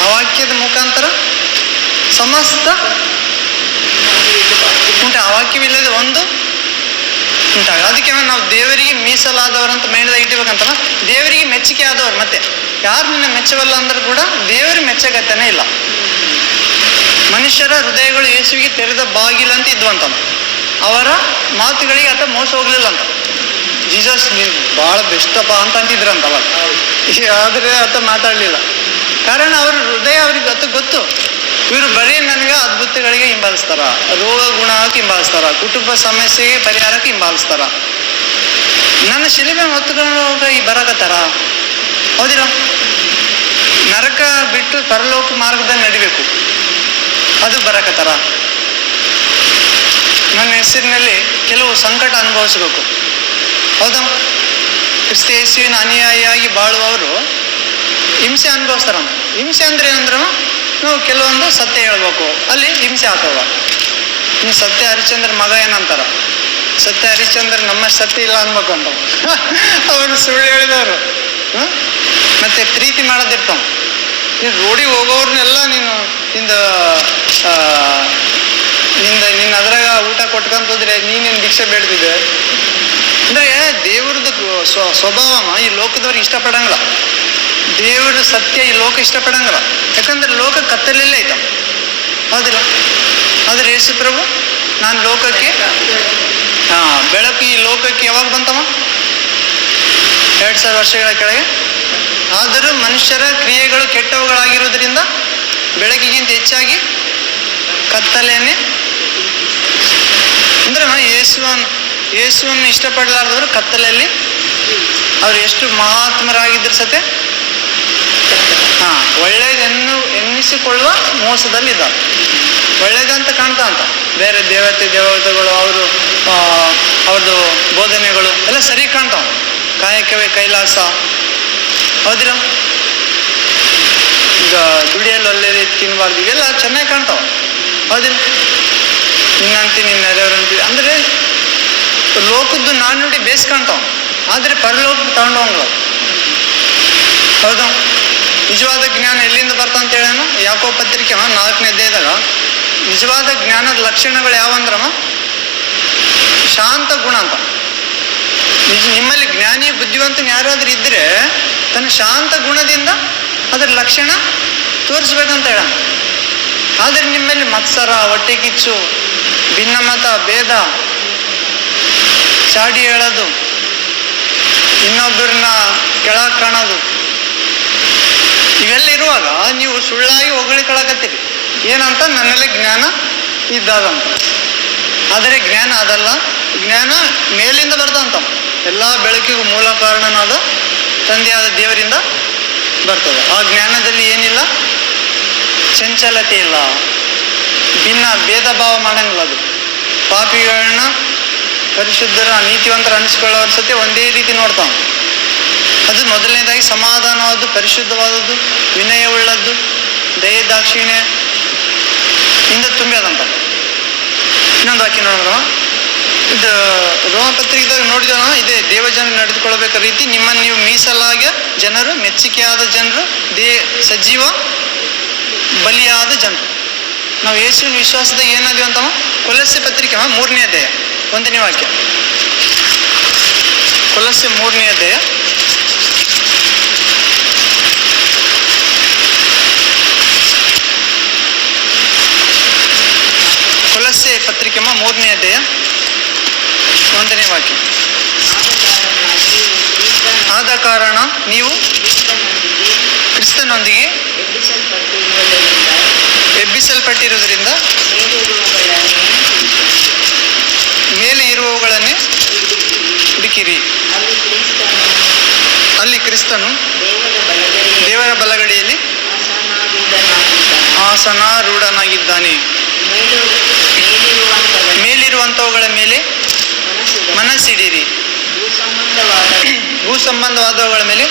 ಆ ವಾಕ್ಯದ ಮುಖಾಂತರ ಸಮಸ್ತ ಉಂಟು. ಆ ವಾಕ್ಯವಿಲ್ಲದೆ ಒಂದು ಉಂಟಾಗ. ಅದಕ್ಕೆ ನಾವು ದೇವರಿಗೆ ಮೀಸಲಾದವರಂತ ಮೈಂಡ್ದಾಗ ಇಟ್ಟಿಬೇಕಂತಲ್ಲ, ದೇವರಿಗೆ ಮೆಚ್ಚುಗೆ ಆದವ್ರು. ಮತ್ತೆ ಯಾರು ನಿನ್ನ ಮೆಚ್ಚವಲ್ಲ ಅಂದ್ರೂ ಕೂಡ ದೇವರಿಗೆ ಮೆಚ್ಚಗತ್ತನೇ ಇಲ್ಲ. ಮನುಷ್ಯರ ಹೃದಯಗಳು ಯೇಸುವಿಗೆ ತೆರೆದ ಬಾಗಿಲು ಅಂತ ಇದ್ವಂತ. ಅವರ ಮಾತುಗಳಿಗೆ ಆತ ಮೋಸ ಹೋಗ್ಲಿಲ್ಲ ಅಂತ. ಜೀಸಸ್ ನೀನು ಭಾಳ ಬೆಸ್ಟಪ್ಪ ಅಂತ ಅಂತಿದ್ರಂತ ಅವಾಗ. ಆದ್ರೆ ಆತ ಮಾತಾಡ್ಲಿಲ್ಲ. ಕಾರಣ ಅವ್ರ ಹೃದಯ ಅವ್ರಿಗೆ ಗೊತ್ತು, ಇವರು ಬರೀ ನನಗೆ ಅದ್ಭುತಗಳಿಗೆ ಹಿಂಬಾಲಿಸ್ತಾರ, ರೋಗ ಗುಣಕ್ಕೆ ಹಿಂಬಾಲಿಸ್ತಾರ, ಕುಟುಂಬ ಸಮಸ್ಯೆಗೆ ಪರಿಹಾರಕ್ಕೆ ಹಿಂಬಾಲಿಸ್ತಾರ, ನನ್ನ ಶಿಲುಬೆ ಹೊತ್ತುಕೊಂಡು ಈ ಬರಕತ್ತಾರ. ಹೌದಿಲ್ಲ? ನರಕ ಬಿಟ್ಟು ಪರಲೋಕ ಮಾರ್ಗದಲ್ಲಿ ನಡಿಬೇಕು, ಅದು ಬರಕತ್ತಾರ. ನನ್ನ ಹೆಸರಿನಲ್ಲಿ ಕೆಲವು ಸಂಕಟ ಅನುಭವಿಸ್ಬೇಕು. ಹೌದಾ? ಕ್ರಿಸ್ತ ಯೇಸುವಿನ ಅನುಯಾಯಿಯಾಗಿ ಬಾಳುವವರು ಹಿಂಸೆ ಅನುಭವಿಸ್ತಾರಂತ. ಹಿಂಸೆ ಅಂದ್ರೆ ಏನಂದ್ರೆ ನಾವು ಕೆಲವೊಂದು ಸತ್ಯ ಹೇಳ್ಬೇಕು, ಅಲ್ಲಿ ಹಿಂಸೆ ಆಗ್ತವ. ನೀವು ಸತ್ಯ ಹರಿಶ್ಚಂದ್ರ ಮಗ ಏನಂತಾರ, ಸತ್ಯ ಹರಿಶ್ಚಂದ್ರ ನಮ್ಮ ಸತ್ಯ ಇಲ್ಲ ಅನ್ಬೇಕು ಅಂತ. ಅವರು ಸುಳ್ಳು ಹೇಳಿದವರು. ಮತ್ತೆ ಪ್ರೀತಿ ಮಾಡೋದಿರ್ತಾವ. ನೀನು ರೋಡಿಗೆ ಹೋಗೋರ್ನೆಲ್ಲ ನೀನು ಇಂದ ನಿನ್ನ ಅದ್ರಾಗ ಊಟ ಕೊಟ್ಕೊಂತಂದ್ರೆ ನೀನೇನು ಭಿಕ್ಷೆ ಬೇಡ್ತಿದ್ದೆ ಅಂದ್ರೆ ದೇವ್ರದ್ದು ಸ್ವಭಾವ ಈ ಲೋಕದವ್ರಿಗೆ ಇಷ್ಟಪಡಂಗಿಲ್ಲ. ದೇವ್ರ ಸತ್ಯ ಈ ಲೋಕ ಇಷ್ಟಪಡಂಗಿಲ್ಲ. ಯಾಕಂದ್ರೆ ಲೋಕ ಕತ್ತಲಲ್ಲೇ ಐತ, ಹೌದಿಲ್ಲ? ಆದ್ರೆ ಯೇಸು ಪ್ರಭು ನಾನು ಲೋಕಕ್ಕೆ ಬೆಳಕು ಈ ಲೋಕಕ್ಕೆ ಯಾವಾಗ ಬಂತವ? 2000 ವರ್ಷಗಳ ಕೆಳಗೆ. ಆದರೂ ಮನುಷ್ಯರ ಕ್ರಿಯೆಗಳು ಕೆಟ್ಟವುಗಳಾಗಿರುವುದರಿಂದ ಬೆಳಕಿಗಿಂತ ಹೆಚ್ಚಾಗಿ ಕತ್ತಲೆಯನ್ನೇ ಅಂದ್ರೆ ಯೇಸುವನ್ನು ಇಷ್ಟಪಡಲಾರ್ದವರು ಕತ್ತಲೆಯಲ್ಲಿ ಅವ್ರು ಎಷ್ಟು ಮಹಾತ್ಮರಾಗಿದ್ರು ಸತೆ ಎನ್ನಿಸಿಕೊಳ್ಳುವ ಮೋಸದಲ್ಲಿ ಇದ್ದಾರೆ. ಒಳ್ಳೇದಂತ ಕಾಣ್ತಾ ಅಂತ ಬೇರೆ ದೇವತೆಗಳು ಅವ್ರದ್ದು ಬೋಧನೆಗಳು ಎಲ್ಲ ಸರಿ ಕಾಣ್ತಾವ. ಕಾಯಕವೇ ಕೈಲಾಸ, ಹೌದಿಲ್ಲ? ಈಗ ದುಡಿಯಲು ಅಲ್ಲೇ ತಿನ್ನಬಾರ್ದು, ಇವೆಲ್ಲ ಚೆನ್ನಾಗಿ ಕಾಣ್ತಾವ, ಹೌದಿಲ್ಲ? ನಿನ್ನಂತೀನಿ ನೆರೆಯವರಂತೀವಿ ಅಂದ್ರೆ ಲೋಕದ್ದು ನಾಣ್ಣುಡಿ ಬೇಸ್ ಕಾಣ್ತಾವ. ಆದರೆ ಪರಲೋಕ ತಗೊಂಡೋಂಗ, ಹೌದಾ? ನಿಜವಾದ ಜ್ಞಾನ ಎಲ್ಲಿಂದ ಬರ್ತಾ ಅಂತ ಹೇಳೋಣ. ಯಾಕೋ ಪತ್ರಿಕೆ 4ನೇ ಅಧ್ಯಾಯದಾಗ ನಿಜವಾದ ಜ್ಞಾನದ ಲಕ್ಷಣಗಳು ಯಾವಂದ್ರಮ್ಮ ಶಾಂತ ಗುಣ ಅಂತ. ನಿಮ್ಮಲ್ಲಿ ಜ್ಞಾನಿ ಬುದ್ಧಿವಂತನ ಯಾರಾದ್ರೂ ಇದ್ರೆ ತನ್ನ ಶಾಂತ ಗುಣದಿಂದ ಅದರ ಲಕ್ಷಣ ತೋರಿಸ್ಬೇಕಂತ ಹೇಳೋಣ. ಆದರೆ ನಿಮ್ಮಲ್ಲಿ ಮತ್ಸರ, ಹೊಟ್ಟೆ ಕಿಚ್ಚು, ಭಿನ್ನಮತ, ಭೇದ, ಚಾಡಿ ಹೇಳೋದು, ಇನ್ನೊಬ್ಬರನ್ನ ಕೆಳಗೆ ಕಾಣೋದು, ಇವೆಲ್ಲ ಇರುವಾಗ ನೀವು ಸುಳ್ಳಾಗಿ ಹೊಗಳಿಕೊಳ್ಳಕತ್ತೀರಿ. ಏನಂತ? ನನ್ನಲ್ಲಿ ಜ್ಞಾನ ಇದ್ದಾದಂತ. ಆದರೆ ಜ್ಞಾನ ಅದಲ್ಲ. ಜ್ಞಾನ ಮೇಲಿಂದ ಬರ್ತಂತ. ಎಲ್ಲ ಬೆಳಕಿಗೂ ಮೂಲ ಕಾರಣನಾದ ತಂದೆಯಾದ ದೇವರಿಂದ ಬರ್ತದೆ. ಆ ಜ್ಞಾನದಲ್ಲಿ ಏನಿಲ್ಲ, ಚಂಚಲತೆ ಇಲ್ಲ, ಭಿನ್ನ ಭೇದ ಭಾವ ಮಾಡಂಗಿಲ್ಲ. ಅದು ಪಾಪಿಗಳನ್ನ ಪರಿಶುದ್ಧರ ನೀತಿವಂತರ ಅನಿಸ್ಕೊಳ್ಳೋರ ಸತೆ ಒಂದೇ ರೀತಿ ನೋಡ್ತಾವ. ಅದು ಮೊದಲನೇದಾಗಿ ಸಮಾಧಾನವಾದ್ದು, ಪರಿಶುದ್ಧವಾದದ್ದು, ವಿನಯವುಳ್ಳದ್ದು, ದಯೆ ದಾಕ್ಷಿಣ್ಯ ಇಂದ ತುಂಬ್ಯದಂತ. ಇನ್ನೊಂದು ವಾಕ್ಯ ನೋಡಿದ್ರ, ಇದು ರೋಮಪತ್ರಿಕೆದಾಗ ನೋಡಿದ ಇದೇ ದೇವಜನ ನಡೆದುಕೊಳ್ಳಬೇಕ ರೀತಿ ನಿಮ್ಮನ್ನು ನೀವು ಮೀಸಲಾಗ ಜನರು, ಮೆಚ್ಚುಗೆಯಾದ ಜನರು, ಸಜೀವ ಬಲಿಯಾದ ಜನರು. ನಾವು ಯೇಸುವಿನ ವಿಶ್ವಾಸದಾಗ ಏನಾದ್ವಿ ಅಂತವ? ಕೊಲಸ್ಸೆ ಪತ್ರಿಕೆ 3ನೇ ಅಧ್ಯಾಯ 1ನೇ ವಾಕ್ಯ. ಕೊಲಸ್ಸೆ 3ನೇ ಅಧ್ಯಾಯ 3ನೇ ಅಧ್ಯಾಯ 1ನೇ ವಾಕ್ಯ. ಆದ ಕಾರಣ ನೀವು ಕ್ರಿಸ್ತನೊಂದಿಗೆ ಎಬ್ಬಿಸಲ್ಪಟ್ಟಿರುವುದರಿಂದ ಮೇಲೆ ಇರುವವುಗಳನ್ನೇ ಹುಡುಕಿರಿ. ಅಲ್ಲಿ ಕ್ರಿಸ್ತನು ದೇವರ ಬಲಗಡೆಯಲ್ಲಿ ಆಸನಾರೂಢನಾಗಿದ್ದಾನೆ. ಮೇಲಿರುವಂಥವುಗಳ ಮೇಲೆ ಮನಸ್ಸಿಡಿರಿ, ಭೂ ಸಂಬಂಧವಾದವುಗಳ ಮೇಲೆ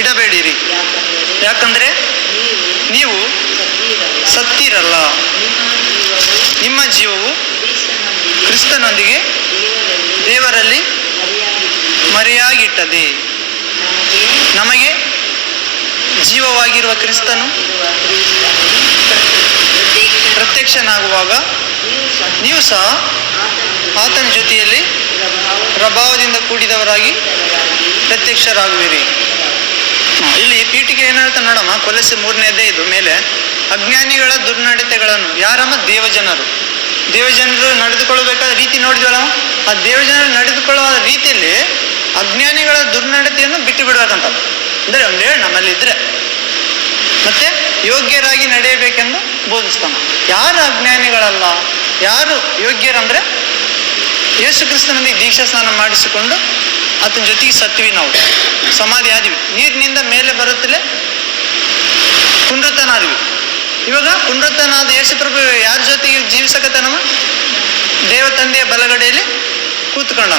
ಇಡಬೇಡಿರಿ. ಯಾಕಂದ್ರೆ ನೀವು ಸತ್ತಿರಲ್ಲ, ನಿಮ್ಮ ಜೀವವು ಕ್ರಿಸ್ತನೊಂದಿಗೆ ದೇವರಲ್ಲಿ ಮರೆಯಾಗಿಟ್ಟದೆ. ನಮಗೆ ಜೀವವಾಗಿರುವ ಕ್ರಿಸ್ತನು ಪ್ರತ್ಯಕ್ಷನಾಗುವಾಗ ನೀವು ಸಹ ಆತನ ಜೊತೆಯಲ್ಲಿ ಪ್ರಭಾವದಿಂದ ಕೂಡಿದವರಾಗಿ ಪ್ರತ್ಯಕ್ಷರಾಗುವಿರಿ. ಇಲ್ಲಿ ಪೀಠಿಗೆ ಏನು ಹೇಳ್ತಾ ನೋಡಮ್ಮ, ಕೊಲಸ್ಸೆ 3ನೇ ಅಧ್ಯಾಯದ ಮೇಲೆ ಅಜ್ಞಾನಿಗಳ ದುರ್ನಡತೆಗಳನ್ನು ಯಾರಮ್ಮ? ದೇವಜನರು ನಡೆದುಕೊಳ್ಳಬೇಕಾದ ರೀತಿ ನೋಡಿದ್ವಲ್ಲಮ್ಮ. ಆ ದೇವಜನರು ನಡೆದುಕೊಳ್ಳುವ ರೀತಿಯಲ್ಲಿ ಅಜ್ಞಾನಿಗಳ ದುರ್ನಡತೆಯನ್ನು ಬಿಟ್ಟು ಬಿಡ್ಬೇಕಂತ. ಅಂದ್ರೆ ಒಂದೇಳು ನಮ್ಮಲ್ಲಿ ಇದ್ರೆ ಮತ್ತೆ ಯೋಗ್ಯರಾಗಿ ನಡೆಯಬೇಕೆಂದು ಬೋಧಿಸ್ತಾನ. ಯಾರು ಅಜ್ಞಾನಿಗಳಲ್ಲ, ಯಾರು ಯೋಗ್ಯರಂದ್ರೆ ಯೇಸು ಕ್ರಿಸ್ತನಲ್ಲಿ ದೀಕ್ಷಾ ಸ್ನಾನ ಮಾಡಿಸಿಕೊಂಡು ಆತನ ಜೊತೆಗೆ ಸತ್ವಿ, ನಾವು ಸಮಾಧಿ ಆದ್ವಿ, ನೀರಿನಿಂದ ಮೇಲೆ ಬರುತ್ತಲೇ ಪುನರುತ್ಥಾನ ಆದ್ವಿ. ಇವಾಗ ಪುನರುತ್ಥಾನ ಆದ ಯೇಸು ಪ್ರಭು ಯಾರ ಜೊತೆಗೆ ಜೀವಿಸಕತ್ತನಮ್ಮ? ದೇವ ತಂದೆಯ ಬಲಗಡೆಯಲ್ಲಿ ಕೂತ್ಕೊಂಡ.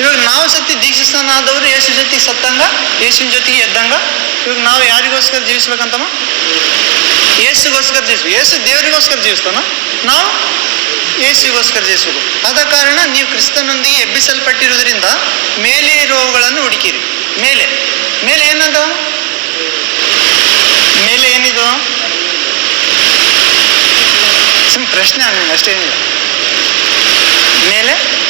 ಇವಾಗ ನಾವು ಸತ್ತಿ ದೀಕ್ಷಾ ಸ್ನಾನ ಆದವರು ಯೇಸು ಜೊತೆಗೆ ಸತ್ತಂಗ, ಯೇಸುವಿನ ಜೊತೆಗೆ ಎದ್ದಂಗ. ಇವಾಗ ನಾವು ಯಾರಿಗೋಸ್ಕರ ಜೀವಿಸ್ಬೇಕಂತಮ್ಮ? ಯೇಸುಗೋಸ್ಕರ ಜೀವಿಸ್ಬೇಕು. ಯೇಸು ದೇವರಿಗೋಸ್ಕರ ಜೀವಿಸ್ತಾನ, ನಾವು ಯೇಸುಗೋಸ್ಕರ ಜೀವಿಸ್ಬೇಕು. ಆದ ಕಾರಣ ನೀವು ಕ್ರಿಸ್ತನೊಂದಿಗೆ ಎಬ್ಬಿಸಲ್ಪಟ್ಟಿರುವುದರಿಂದ ಮೇಲೆ ಇರುವವುಗಳನ್ನು ಹುಡುಕಿರಿ. ಮೇಲೆ ಏನದ? ಮೇಲೆ ಏನಿದು? ಪ್ರಶ್ನೆ ಹಂಗೆ ಅಷ್ಟೇನಿಲ್ಲ. ಮೇಲೆ